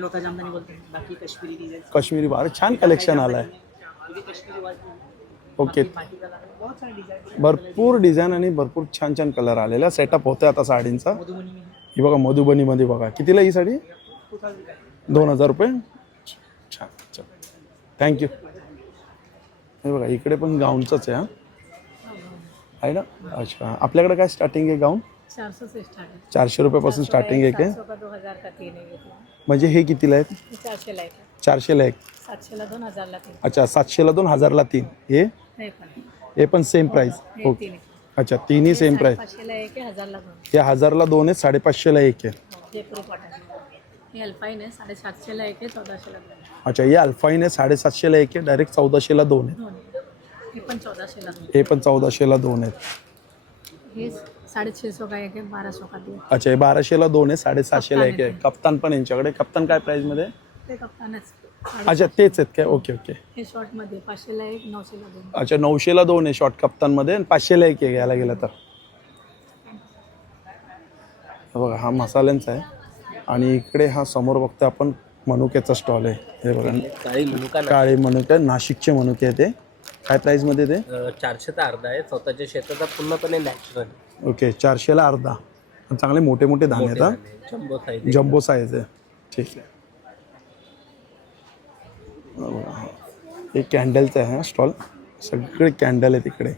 लोटा जामदानी बोलते हैं, बाकी कश्मीरी डिजाइन, काश्मीरी बार छान कलेक्शन आलंय. ओके बहुत सारे डिजाइन. भरपूर डिझाईन आणि भरपूर छान छान कलर आलेला सेटअप होतोय आता साडींचा. ही बघा मधुबनीमध्ये बघा कितीला ही साडी? 2000 रुपये. छान छान थँक्यू. हे बघा इकडे पण गाऊनचंच आहे. आहे ना? अच्छा आपल्याकडे काय स्टार्टिंग आहे गाऊन? 400 से स्टार्ट है. 400 रुपयापासून स्टार्टिंग आहे काय? 400 का 2000 का 3 है. म्हणजे हे कितीला आहेत? 400 ला एक, 400ला एक. 700 ला 2000 ला 3. अच्छा 700ला 2, 1000ला 3. हे पण सेम प्राइस. ओके अच्छा तिन्ही सेम प्राइस. 500 ला एक है, 1000 ला 2. हे 1000ला 2 आहे, 550ला एक आहे. जयपुरी कॉटन. ये अल्पाइन है, 750 ला एक है, 1400 ला 2. अच्छा हे अल्फाईन आहे 750ला एक आहे, डायरेक्ट 1400ला 2 आहे. ये पण 1400 ला 2. हे पण 1400ला 2 आहेत. ये 650 का एक है, 1200 का 2. अच्छा हे 1200ला 2 आहे, 750ला एक आहे. कप्तान पण यांच्याकडे. कप्तान काय प्राइस मध्ये? ते कप्तानच. अच्छा तेच आहेत काय? Okay okay. हे शॉर्ट मध्ये 500 ला एक, 900 ला 2. अच्छा 900ला 2 आहे शॉर्ट कप्तानमध्ये आणि 500ला एक आहे घ्यायला गेलं तर. बघा हा मसाल्यांचा आहे. आणि इकडे हा समोर बघतो आपण मनुक्याचा स्टॉल आहे. हे बघा काळे मनुके, नाशिकचे मनुके आहे. ते काय प्राइस मध्ये ते? 400 चा अर्धा आहे. स्वतःच्या शेताचा पूर्णपणे नॅचरल. ओके 400ला अर्धा. चांगले मोठे मोठे धान्य आहेत. Jumbo size. जम्बो साईज आहे. ठीक आहे. एक कॅन्डलचं आहे स्टॉल. सगळे कॅन्डल आहेत इकडे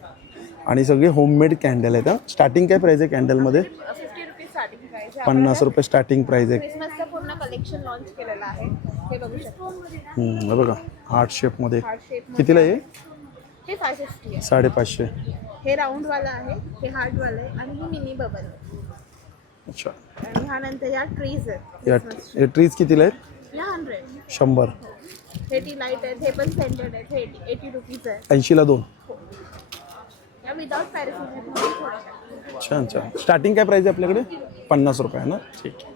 आणि सगळे होममेड कॅन्डल आहेत. स्टार्टिंग काय प्राइस आहे कॅन्डलमध्ये? 50 रुपीज स्टार्टिंग प्राइस आहे. 50 रुपये स्टार्टिंग प्राइस आहे. क्रिसमसचं पूर्ण कलेक्शन लॉन्च केलेलं आहे. हे बघू शकतो. हे बघा हार्ट शेपमध्ये. हार्ट शेप कितीला आहे? हे 550 आहे. 550. हे राऊंड वाला आहे, हे हार्ट वाला आहे आणि ही मिनी बबल आहे. अच्छा आणि हा नंतर या ट्रीज आहेत. हे ट्रीज कितीला आहेत? या 100. 100. हे टी लाईट आहेत, हे पण सेंटेड आहेत. हे 80 रुपीज आहे. 80ला 2. या विदाउट पॅरेसिन आहेत. छान छान. स्टार्टिंग काय प्राइस आहे आपल्याकडे? 50 रुपये आहे ना. ठीक आहे.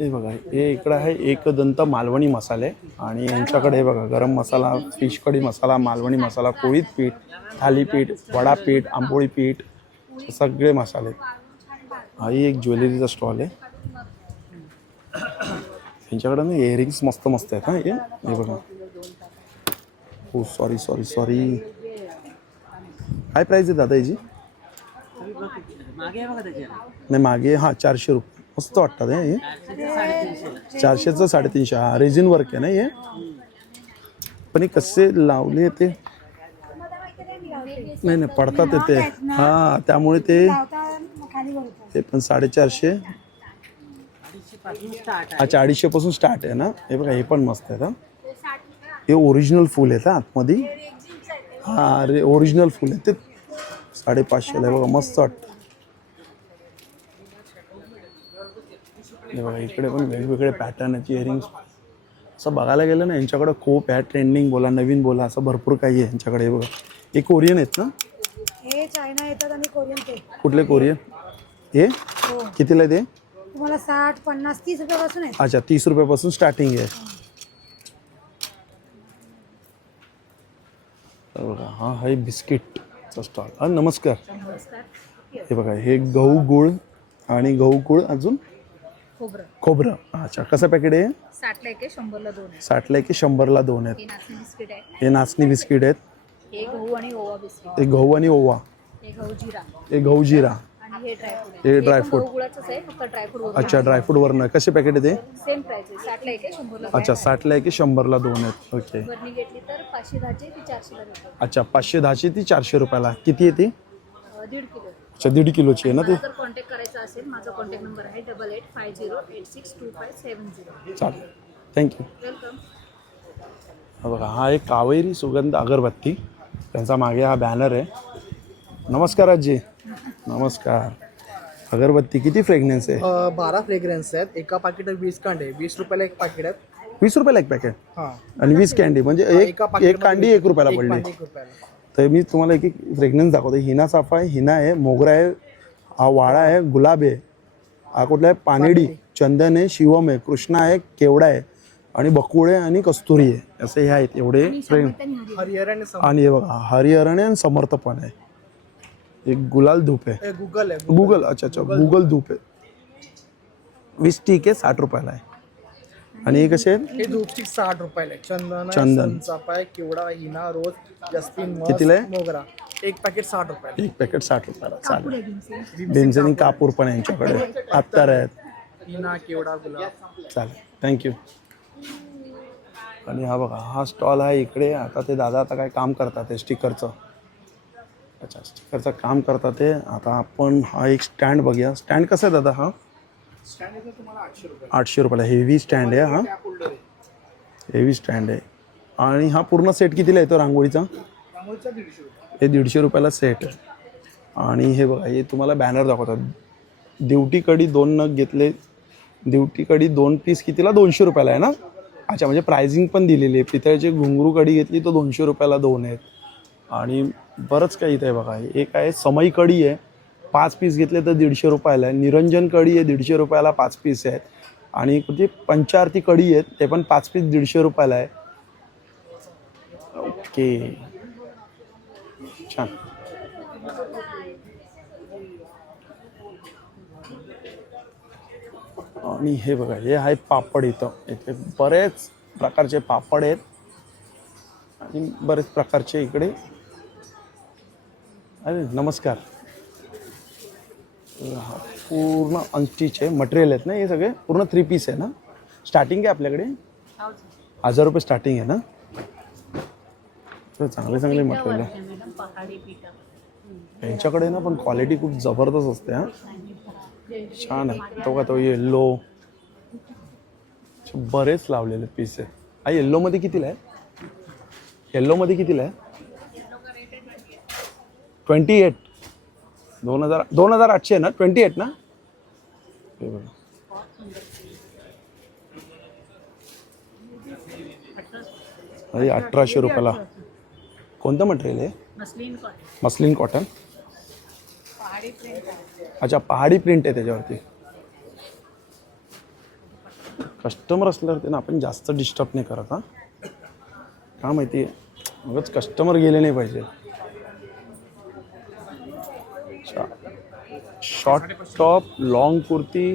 हे बघा हे इकडं आहे एकदंत मालवणी मसाले आणि यांच्याकडे हे बघा गरम मसाला, फिश कढी मसाला, मालवणी मसाला, कोळीत पीठ, थालीपीठ, वडापीठ, आंबोळी पीठ सगळे मसाले. हाही एक ज्वेलरीचा स्टॉल आहे. यांच्याकडे ना इयरिंग्स मस्त मस्त आहेत. हां हे बघा. हो सॉरी काय प्राइस आहे दादा याची? नाही मागे हां 400 रुपये. मस्त वाटतात हे. 400चं 350. हा रेझिन वर्क आहे ना हे. पण हे कसे लावले ते नाही पडतात ते. हां त्यामुळे ते पण 450. अच्छा 250 पासून स्टार्ट आहे ना. हे बघा हे पण मस्त आहे. हे ओरिजिनल फुल आहेत आतमध्ये. हां अरे ओरिजिनल फुल आहे ते. 550ला आहे बघा. मस्त वाटतं. हे बघा इकडे पण वेगवेगळे पॅटर्न आहेत इयरिंग्स. असं बघायला गेलं ना यांच्याकडे खूप आहे. ट्रेंडिंग बोला, नवीन बोला, असं भरपूर काही आहे यांच्याकडे. हे बघा हे कोरियन आहेत ना? हे चायना येतात आणि कोरियन ते. कुठले कोरियन? हे कितीला आहे ते? तुम्हाला 60, 50, 30 रुपयापासून आहे. अच्छा 30 रुपयापासून स्टार्टिंग आहे. बघा हा आहे बिस्किटचा स्टॉल. हां नमस्कार. हे बघा हे गहू गुळ आणि गहू गुळ अजून खोबरं. अच्छा कसं पॅकेट आहे? 60 ला एक आहे, 100 ला 2 आहे. 60ला एक 100ला 2 आहेत. हे नाचणी बिस्किट आहे. हे नाचणी बिस्किट आहेत. हे गहू आणि ओवा बिस्किट. हे गहू आणि ओवा. हे गहू जिरा. हे गहू जिरा. आणि हे ड्रायफ्रूट हे ड्रायफ्रूट. गुळाचंच आहे, फक्त ड्रायफ्रूट अच्छा, ड्रायफ्रूटवरनं कसे पॅकेट आहे ते? सेम प्राइस आहे, 60ला एक आहे, 100ला अच्छा, 60ला आहे की 100ला 2 आहेत. ओके. बरणी घेतली तर 510 ती 400ला भेटते. अच्छा, 510 ती 400 रुपयाला. किती आहे ती? 1.5 किलो. अच्छा, 1.5 किलोची आहे ना ती? मला जर कॉन्टॅक्ट करायचा असेल, माझा कॉन्टॅक्ट नंबर आहे 8850862570. चालेल, थँक्यू. वेलकम. हा बघा, हा एक कावेरी सुगंध अगरबत्ती, त्यांचा मागे हा बॅनर आहे. नमस्कार आजी. नमस्कार. अगरबत्ती किती फ्रेग्रन्स आहे? 12 फ्रेग्रन्स आहेत, एका पाकिटात 20 कांडे, 20 रुपयाला एक पाकिट आहेत. 20 रुपयाला एक पॅकेट हां, आणि 20 कॅन्डी म्हणजे एक कांडी 1 रुपयाला पडली. 1 रुपयाला. तर मी तुम्हाला एक फ्रेग्रन्स दाखवतो. हिना चाफा आहे, हिना आहे, मोगरा आहे, हा वाळा आहे, गुलाब आहे, हा कुठला आहे पानेडी, चंदन आहे, शिवम आहे, कृष्णा आहे, केवडा आहे आणि बकुळे आणि कस्तुरी आहे. असे हे आहेत एवढे फ्रेम. हरिहर आणि आणि हे बघा हरिहरणे आणि समर्थ पण आहे. एक गुलाल धूप आहे, गुगल आहे. गुगल. अच्छा, गुगल धूप आहे. 20 स्टिक आहे, 60 रुपयाला आहे. आणि हे कसे आहेत? हे धूपस्टिक 60 रुपयाला आहे. चंदन, चंदन. चाफा आहे, केवडा, हिना, रोज, जस्टिन, कितीला आहे? मोगरा. एक पॅकेट 60 रुपयाला. एक पॅकेट 60 रुपयाला. चालेल. भीमसेनी कापूर पण आहे यांच्याकडे, अत्तर आहेत. हिना, केवडा, गुलाब. चालेल, थँक्यू. आणि हा बघा, हा स्टॉल आहे इकडे. आता ते दादा आता काय काम करतात ते स्टिकरचं. अच्छा, स्टिकरचं काम करतात ते. आता आपण हा एक स्टँड बघूया. स्टँड कसं आहे दादा? हा स्टँड आहे तुम्हाला 800 रुपये. 800 रुपयाला. हेवी स्टँड आहे हा, हेवी स्टँड आहे. आणि हा पूर्ण सेट कितीला येतो रांगोळीचा? रांगोळीचा 150 रुपये. हे 150 रुपयाला सेट आहे. आणि हे बघा, हे तुम्हाला बॅनर दाखवतात. दिवटी कढी 2 नग घेतले, दिवटी कढी 2 पीस कितीला? 200 रुपयाला आहे ना? अच्छा, म्हणजे प्राइसिंग पण दिलेली आहे. पितळेची घुंगरू कढी घेतली तर 200 रुपयाला 2 आहेत. आणि बरंच काही इथे आहे बघा. एक आहे समई कढी आहे, 5 पीस घेतले तर 150 रुपयाला आहे. निरंजन कढी आहे 150 रुपयाला 5 पीस आहेत. आणि कुठे पंचारती कढी आहेत, ते पण 5 पीस 150 रुपयाला आहे. ओके, छान. आणि हे बघा, हे आहे पापड. इथे बरेच प्रकारचे पापड आहेत आणि बरेच प्रकारचे इकडे. अरे नमस्कार. हा पूर्ण अनस्टिचचे मटेरियल आहेत ना हे सगळे? पूर्ण 3 पीस आहे ना? स्टार्टिंग आहे आपल्याकडे 1000 रुपये स्टार्टिंग आहे ना? चांगले चांगले मटेरियल आहे यांच्याकडे ना, पण क्वालिटी खूप जबरदस्त असते. हा छान आहे. तो का तो येल्लो बरेच लावलेले पीस आहे. हा येल्लोमध्ये कितीला आहे? येल्लोमध्ये कितीला आहे? 28. 2800 ना? 28 ना? हे बघा, अरे 1800 रुपयाला. कोणतं मटेरियल आहे? Muslin cotton. अच्छा, पहाडी प्रिंट आहे त्याच्यावरती. कस्टमर असल्यावरती ना आपण जास्त डिस्टर्ब नाही करत. हा का माहिती आहे, मगच कस्टमर गेले नाही पाहिजे. Short top, long kurti.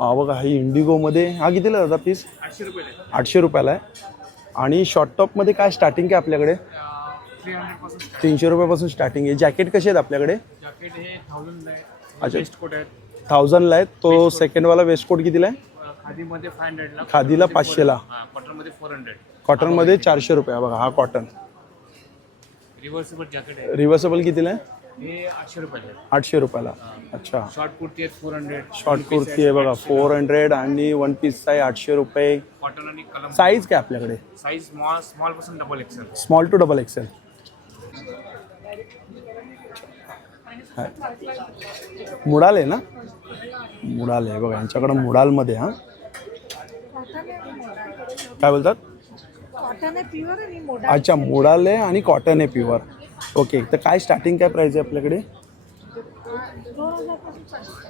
हा बघा, ही इंडिगोमध्ये. हा कितीला दादा पीस? 800 रुपयाला आहे. आणि शॉर्ट टॉपमध्ये काय स्टार्टिंग आहे आपल्याकडे? 300 रुपयापासून स्टार्टिंग आहे. जॅकेट कसे आहेत आपल्याकडे? जॅकेट हे 1000 आहे. अच्छा, वेस्टकोट आहेत 1000ला आहे. तो सेकंडवाला वेस्टकोट कितीला आहे? खादीमध्ये 500 ला. खादीला 500ला. कॉटनमध्ये 400. कॉटनमध्ये 400 रुपये. बघा, हा कॉटन. रिव्हर्सेबल जॅकेट आहे, रिव्हर्सेबल कितीला आहे? हे 800 रुपयाला. 800 रुपयाला. अच्छा, शॉर्ट कुर्ती आहेत 400. शॉर्ट कुर्ती आहे बघा 400 आणि 1 पीसचा आहे 800 रुपये. कॉटन आणि कलम. साईज काय आपल्याकडे? साईज स्मॉल पासून double XL. Small to double XL. मुडाल आहे ना? मुडाल आहे बघा यांच्याकडं. मुडालमध्ये. हा काय बोलतात? कॉटन आहे प्युअर आणि मोडा. अच्छा, मुडाल आहे आणि कॉटन आहे प्युअर. ओके, तर काय स्टार्टिंग काय प्राइस आहे आपल्याकडे?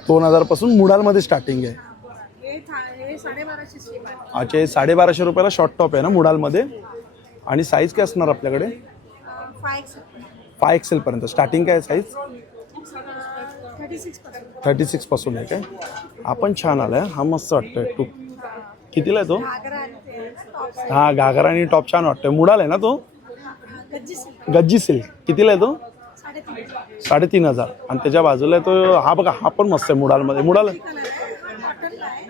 2000 पासून मुडालमध्ये स्टार्टिंग आहे. हे 1250 स्कीम आहे. अच्छा, हे 1250 रुपयाला शॉर्ट टॉप आहे ना मुडालमध्ये. आणि साईज काय असणार आपल्याकडे? 5XL पर्यंत स्टार्टिंग काय साईज? 36 पासून आहे काय? आपण छान आलाय. हा मस्त वाटतोय. टू कितीला आहे तो? हा घागरा आणि टॉप छान वाटतोय. मुडाल आहे ना तो? गज्जी सिल्क. कितीला आहे तो? 3,500 आणि त्याच्या बाजूला तो हा बघा, हा पण मस्त आहे मुडालमध्ये. मुडाल कॉटनला आहे.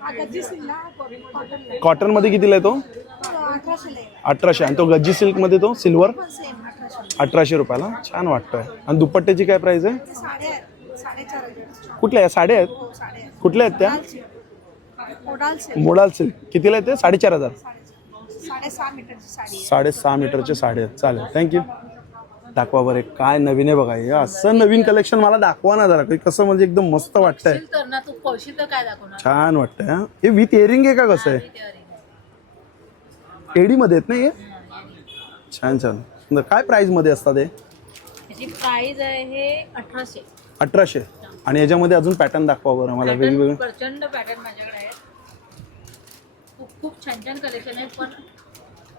हा गज्जी सिल्कला कॉटनला आहे. कॉटनमध्ये कितीला आहे तो? 1800 आहे. 1800. आणि तो गज्जी सिल्कमध्ये तो सिल्वर पण सेम 1800. 1800 रुपयाला. छान वाटतोय. आणि दुपट्ट्याची काय प्राइस आहे? साड्या आहेत 4,500. कुठल्या आहे साड्या आहेत? हो साड्या आहेत. कुठल्या आहेत त्या? मोडाल सिल्क मोडाल सिल्क कितीला आहे ते? 4,500. 6.5 मीटरची साडी आहे. 6.5 मीटरचे साडे आहेत. चालेल, थँक्यू. दाखवा बरं काय नवीन आहे बघा. हे असं नवीन कलेक्शन मला दाखवा ना जरा, कसं म्हणजे एकदम मस्त वाटतंय. तर ना तू पळशील तर काय दाखवणार? छान वाटतंय. हा, हे विथ इयरिंग आहे का कसं आहे? एडी मध्ये आहेत ना हे? छान छान. काय प्राइस मध्ये असतात हे? त्याची प्राइस आहे 1800. 1800. आणि याच्यामध्ये अजून पॅटर्न दाखवा बरं मला वेगवेगळे. प्रचंड पॅटर्न माझ्याकडे आहेत. खूप छान छान कलेक्शन आहे, पण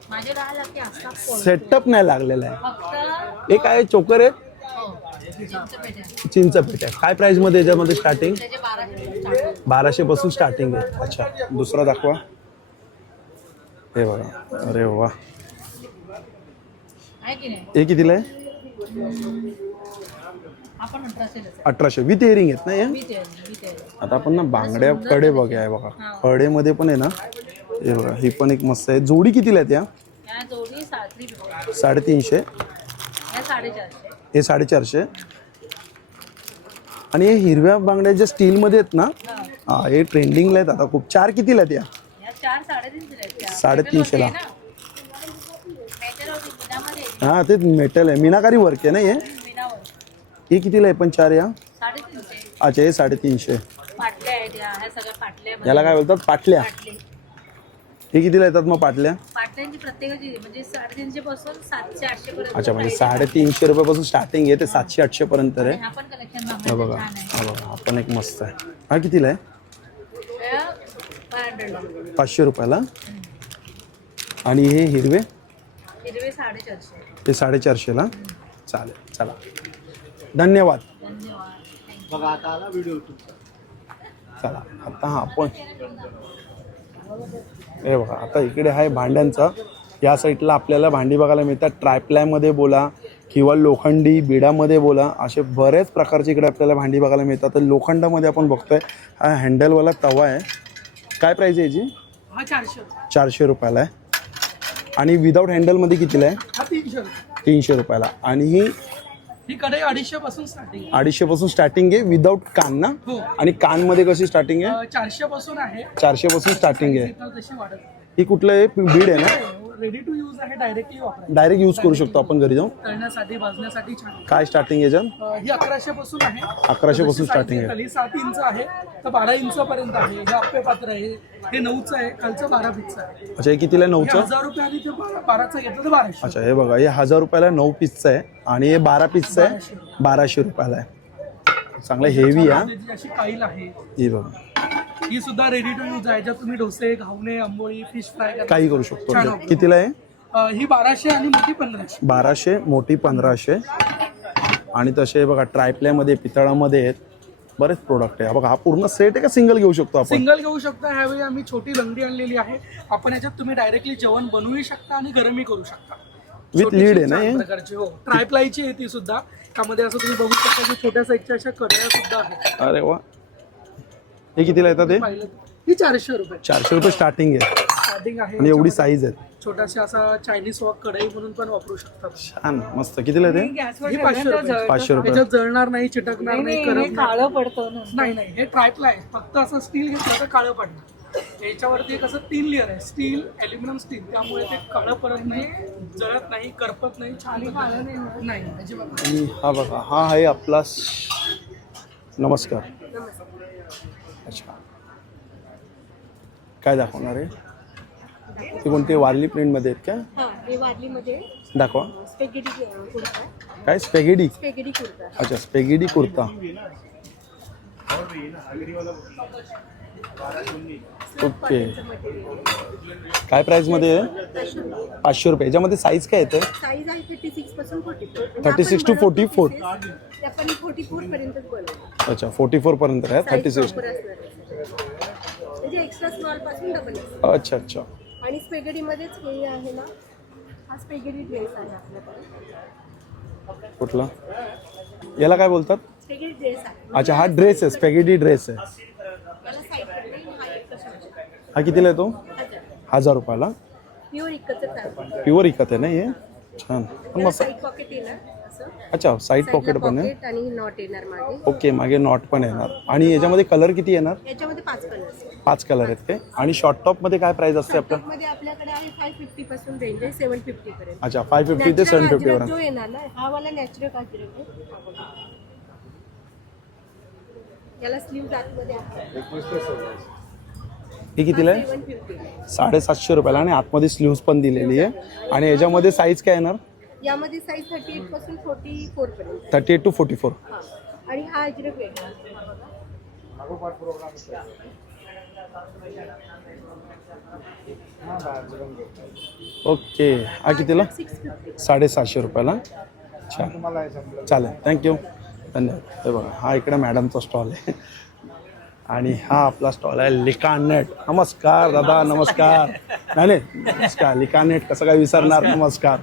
माझे काय लागते असतात सेटअप नाही लागलेला आहे. फक्त हे काय चोकर आहे? हो चिंचपेठ आहे. चिंचपेट आहे. काय प्राइस मध्ये याच्यामध्ये स्टार्टिंग? त्याचे 1200 1200 पासून स्टार्टिंग आहे. अच्छा, दुसरा दाखवा. हे बघा, अरे वा, आहे की नाही? हे कितीला आहे? आपण 1800 1800 विथ इयरिंग आहेत ना हे? मी ते आता आपण ना बांगड्या कडे बघूया. आहे बघा, कडेमध्ये पण आहे ना. हे बघा, ही पण एक मस्त आहे. जोडी कितीला आहेत या? या जोडी 350. 350. या 450. हे 450. आणि हे हिरव्या बांगड्या ज्या स्टीलमध्ये आहेत ना, हा हे ट्रेंडिंगला आहेत आता खूप. 4 कितीला आहेत या? या 4 350 आहेत. 350 ला. मेटल होती मीनामध्ये. हा ते मेटल आहे, मीनाकारी वर्क आहे ना हे? मीनावर हे कितीला आहे पण 4 या? 350. अच्छा, हे 350. पाटल्या आहेत या, ह्या सगळ्या पाटल्या. याला काय बोलतात? पाटल्या. पाटले. हे कितीला येतात मग पाटल्या? पाटल्यांची प्रत्येकाची म्हणजे 350 पासून 700-800 पर्यंत. अच्छा, म्हणजे 350 रुपयापासून स्टार्टिंग आहे ते 700-800 पर्यंत आहे. हा पण कलेक्शन हा बघा, हा बघा, हा पण एक मस्त आहे. हा कितीला आहे? 500. 500 रुपयाला. आणि हे हिरवे? हिरवे 450. ते 450ला. चालेल, चला, धन्यवाद. धन्यवाद. बघा आता आला व्हिडिओ तुमचा. चला आता हा आपण हे बघा, आता इकडे आहे भांड्यांचा. या साईडला आपल्याला भांडी बघायला मिळतात. ट्रायप्लायमध्ये बोला किंवा लोखंडी बिडामध्ये बोला, असे बरेच प्रकारचे इकडे आपल्याला भांडी बघायला मिळतात. तर लोखंडामध्ये आपण बघतोय हा हँडलवाला तवा आहे. काय प्राईस आहे याची? हा 400. 400 रुपयाला आहे. आणि विदाऊट हँडलमध्ये कितीला आहे? हा 300. 300 रुपयाला. आणि ही कढई 250 पासून स्टार्टिंग. 250 पासून स्टार्टिंग आहे विदाऊट कान ना? हो. आणि कानमध्ये कशी स्टार्टिंग आहे? 400 पासून आहे. 400 पासून स्टार्टिंग आहे. जशी वाढत ही कुठलं आहे? बीड आहे ना? रेडी टू यूज आहे, डायरेक्टली वापरायचं. डायरेक्ट यूज करू शकतो आपण घरी जाऊन. तळण्यासाठी भाजण्यासाठी छान. काय स्टार्टिंग याच्यात? ही 1100 पासून आहे. 1100 पासून स्टार्टिंग आहे. खाली 7 इंच आहे तर 12 इंच पर्यंत आहे. हे आप्पे पात्र आहे. हे 9चं आहे, खालचं 12 पीसचं आहे. अच्छा, हे कितीला आहे? 9चं? 1000 रुपये आणि ते 12चं घेतलं तर 1200. अच्छा, हे बघा, हे 1000 रुपयाला 9 पीसचं आहे. आणि हे 12 पीसचं आहे, 1200 रुपयाला आहे. चांगलं हेवी आहे. त्याची अशी काईल आहे. ही बघा, ही सुद्धा रेडी टू यूज आहे. ज्यात तुम्ही डोसे, घावणे, आंबोळी, फिश फ्राय काही करू शकतो. कितीला आहे? ही 1200 आणि मोठी 1500. 1200, मोठी 1500. आणि तसे बघा ट्रायप्लायमध्ये, पितळामध्ये आहेत. बरेच प्रोडक्ट आहे. बघा, हा पूर्ण सेट आहे का सिंगल घेऊ शकतो आपण? सिंगल घेऊ शकता. ह्यावेळी आम्ही छोटी लंगडी आणलेली आहे. आपण याच्यात तुम्ही डायरेक्टली जेवण बनवू शकता आणि गरमही करू शकता. विथ लीड आहे ना हे? प्रकारची. हो, ट्रायप्लायची आहे ती सुद्धा. त्यामध्ये असं तुम्ही बघू शकता की छोट्या साईजच्या अशा कढया सुद्धा आहेत. अरे वा, हे कितीला येतात? हे पाहिलं ही 400 रुपये 400 रुपये स्टार्टिंग आहे. स्टार्टिंग आहे. आणि एवढी साईज आहे. छोटासा असा चायनीज वॉक कढई म्हणून पण वापरू शकतात. छान, मस्त. कितीला आहे ते? ही 500 रुपये. 500 रुपये. त्याच्यात जळणार नाही, चिटकणार नाही, करप काळं पडतं. नाही. हे ट्रायप्लाय आहे. फक्त असं स्टील घेतलं तर काळं पडणार. याच्यावरती कसं 3 लेअर आहे. स्टील, ॲल्युमिनियम स्टील, त्यामुळे ते काळं पडत नाही, जळत नाही, करपत नाही, छान नाही अजिबात. आणि हा बघा, हा आहे आपला नमस्कार. अच्छा, काय दाखवणार आहे? ते कोणते वारली प्रिंटमध्ये आहेत का? हे वारलीमध्ये दाखवा. स्पेगेटी कुर्ता. काय? स्पेगेडी? स्पेगेटी कुर्ता. अच्छा, स्पेगेडी कुर्ता. ओके. काय प्राइसमध्ये आहे? 500 रुपये. याच्यामध्ये साईज काय येतं? साईज आहे 36 पासून 44. 36 to 44. ते आपण 44 पर्यंतच बनवतो. अच्छा, 44 पर्यंत आहे. 36. म्हणजे एक्स्ट्रा स्मॉल पासून डबल. अच्छा अच्छा. आणि स्पेगेटीमध्येच हे आहे ना, हा स्पेगेटी ड्रेस आहे आपल्याकडे. कुठला? याला काय बोलतात? वेगळे ड्रेस आहे अच्छा, हा ड्रेस आहे, स्पॅगेटी ड्रेस आहे. मला साईड हा एक कसा हा कितीला येतो? 1000 रुपयाला. प्युअर इकडचं आहे प्युअर इकत आहे ना हे? छान. पण मस्त. साईड पॉकेट येणार असं अच्छा, साईड पॉकेट पण आहे. पॉकेट आणि नॉट येणार मागे. ओके, मागे नॉट पण येणार. आणि याच्यामध्ये कलर किती येणार? याच्यामध्ये 5 कलर्स 5 कलर आहेत काय? आणि शॉर्ट टॉप मध्ये काय प्राइस असते आपलं? मध्ये आपल्याकडे आहे 550 पासून रेंज आहे 750 पर्यंत. अच्छा, 550 ते 750 जो पर्यंत. येणार ना हा वाला नॅचरल अजरक आहे. हा बघा. याला स्लीव्ह आतमध्ये आहे. हे कितीला आहे? 750. 750 रुपयाला. आणि आतमध्ये स्लीव्स पण दिलेली आहे. आणि याच्यामध्ये साईज काय येणार? यामध्ये साईज 38 पासून 44 पर्यंत. 38 to 44. हा. आणि हा अजरक वेगळा. ओके, हा कितीला? 650. 750 रुपयाला. छान, चालेल, थँक्यू, धन्यवाद. हे बघा, हा इकडे मॅडमचा स्टॉल आहे. आणि हा आपला स्टॉल आहे लिकानेट. नमस्कार दादा, नमस्कार. नाही नमस्कार, लिकानेट कसं काय विसरणार. नमस्कार.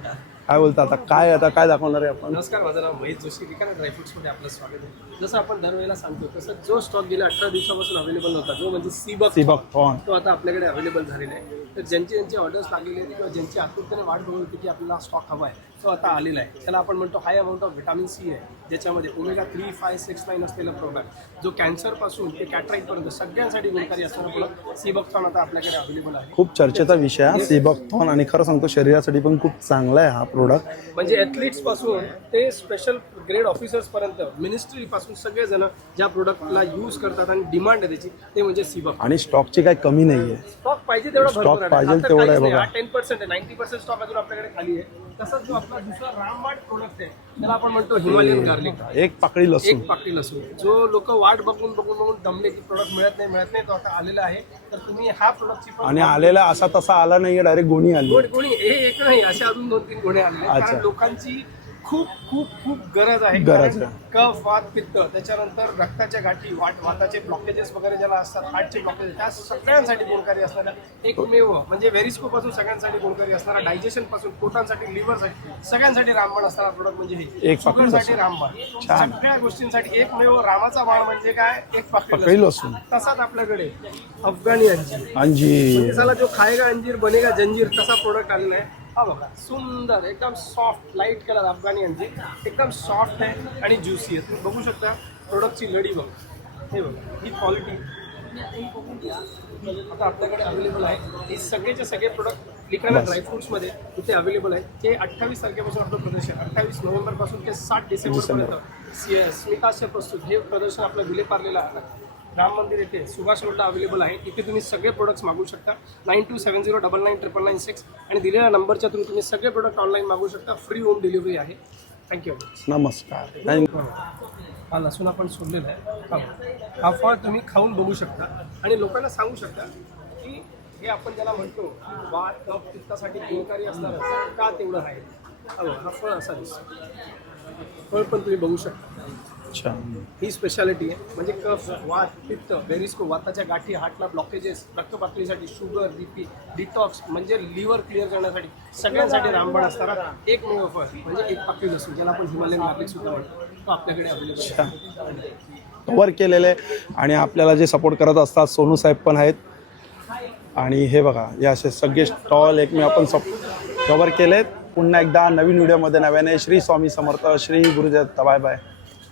काय बोलता, आता काय दाखवणार आहे आपण? नमस्कार, माझं नाव महेश जोशी. लिकानेट ड्रायफ्रुट्समध्ये आपलं स्वागत आहे. जसं आपण दरवेळेला सांगतो तसं जो स्टॉक गेल्या 18 दिवसापासून अवेलेबल होता, जो म्हणजे सीबक कॉर्न, तो आता आपल्याकडे अवेलेबल झालेला आहे. तर ज्यांचे ऑर्डर्स लागलेले आहेत किंवा ज्यांची आतुरतेने वाट बघत होती की आपल्याला स्टॉक हवा आहे, तो आता आलेला आहे. त्याला आपण म्हणतो high amount of vitamin C आहे, ज्याच्यामध्ये ओमेगा 3, 5, 6, 9 असलेला प्रोडक्ट, जो कॅन्सरपासून ते कॅटराईटपर्यंत सगळ्यांसाठी गुणकारी असणारा प्रोडक्ट सीबक थॉन आता आपल्याकडे अवेलेबल आहे. खूप चर्चेचा विषय आहे सीबक थॉन. आणि खरं सांगतो शरीरासाठी पण खूप चांगला आहे हा प्रोडक्ट. म्हणजे ॲथलीट्सपासून ते स्पेशल ग्रेड ऑफिसर्सपर्यंत, मिनिस्ट्रीपासून सगळेजण ज्या प्रोडक्टला यूज करतात आणि डिमांड आहे त्याची, ते म्हणजे सीबक. आणि स्टॉकची काही कमी नाही आहे. स्टॉक पाहिजे तेवढा स्टॉक भरपूर आहे. पाहिजे आता तेवढा आहे काहीच नाही. बघा. हा 10% आहे, 90% स्टॉक अजून आपल्याकडे खाली आहे. तसंच जो आपला दुसरा रामबाण प्रोडक्ट आहे, त्याला आपण म्हणतो हिमालयन गार्लिक. एक पाकळी लसूण. एक पाकळी लसूण. जो लोक वाट बघून दमले की प्रोडक्ट मिळत नाही, तो आता आलेला आहे. तर तुम्ही हा प्रोडक्टची पण आणि आलेला असा तसा आला नाहीये, डायरेक्ट गोणी आली. कोणी हे एक नाही, असे अजून 2-3 गुन्हे आले. अच्छा. कारण लोकांची खूप खूप खूप गरज आहे. गरज कारण कफ, वात, पित्त, त्याच्यानंतर रक्ताच्या गाठी, वाताचे ब्लॉकेजेस वगैरे ज्याला असतात, हार्टचे ब्लॉकेजेस, त्या सगळ्यांसाठी गुणकारी असणारा एकमेव म्हणजे व्हेरिस्को पासून सगळ्यांसाठी गुणकारी असणारा, डायजेशन पासून, पोटांसाठी, लिव्हरसाठी, सगळ्यांसाठी रामबाण असणारा प्रोडक्ट म्हणजे हे. एक पाकळी शुगरसाठी लसूण. रामबाण, छान. सगळ्या गोष्टींसाठी एकमेव रामाचा बाण म्हणजे काय? एक पाकळी पाकळी लसूण. तसाच आपल्याकडे अफगाणी अंजीर. अंजीर. त्याला जो खाएगा अंजीर बनेगा जंजीर, तसा प्रोडक्ट आलेला आहे. हा बघा, सुंदर एकदम सॉफ्ट लाईट कलर अफगाणी अंजीर, एकदम सॉफ्ट आहे आणि ज्युसी आहे. तुम्ही बघू शकता प्रोडक्टची लडी बघा, हे बघा, ही क्वालिटी आता आपल्याकडे अवेलेबल आहे. हे सगळेचे सगळे प्रोडक्ट लिकानेट ड्रायफ्रुट्समध्ये इथे अवेलेबल आहे. ते 28 तारखेपासून आपलं प्रदर्शन, 28 नोव्हेंबरपासून ते 7 डिसेंबरपर्यंत स्मितास्य प्रस्तुत हे प्रदर्शन आपलं विलेपार्लेला राम मंदिर येथे सुभाष रोडला अवेलेबल आहे. इथे तुम्ही सगळे प्रोडक्ट्स मागू शकता. 9270999999 आणि दिलेल्या नंबरच्या थ्रू तुम्ही सगळे प्रोडक्ट ऑनलाईन मागू शकता. फ्री होम डिलिव्हरी आहे. थँक्यू. नमस्कार. हा लसूण आपण सोडलेला आहे. हा फळ तुम्ही खाऊन बघू शकता आणि लोकांना सांगू शकता की हे आपण ज्याला म्हणतो वात, कफ, पित्तासाठी गुणकारी असणारं का तेवढं राहील. हा फळ असा दिसतो. फळ पण तुम्ही बघू शकता. अच्छा. ही स्पेशालिटी आहे. म्हणजे कफ, वात, पित्त, व्हेरिस्को, वाताच्या गाठी, हार्टला ब्लॉकेजेस, रक्तपातळीसाठी, शुगर, बीपी, डिटॉक्स म्हणजे लिव्हर क्लिअर करण्यासाठी सगळ्यांसाठी रामबाण असणारा एकमेव फळ म्हणजे एक पाकळी लसूण, ज्याला आपण हिमालयन गार्लिक सुद्धा म्हणतो, तो आपल्याकडे अवेलेबल आहे. कव्हर केलेले आणि आपल्याला जे सपोर्ट करत असतात सोनू साहेब पण आहेत. आणि हे बघा, हे असे सगळे स्टॉल एक मी आपण कव्हर केलेत. पुन्हा एकदा नवीन व्हिडिओमध्ये नव्याने. श्री स्वामी समर्थ, श्री गुरुदत्त. Bye bye.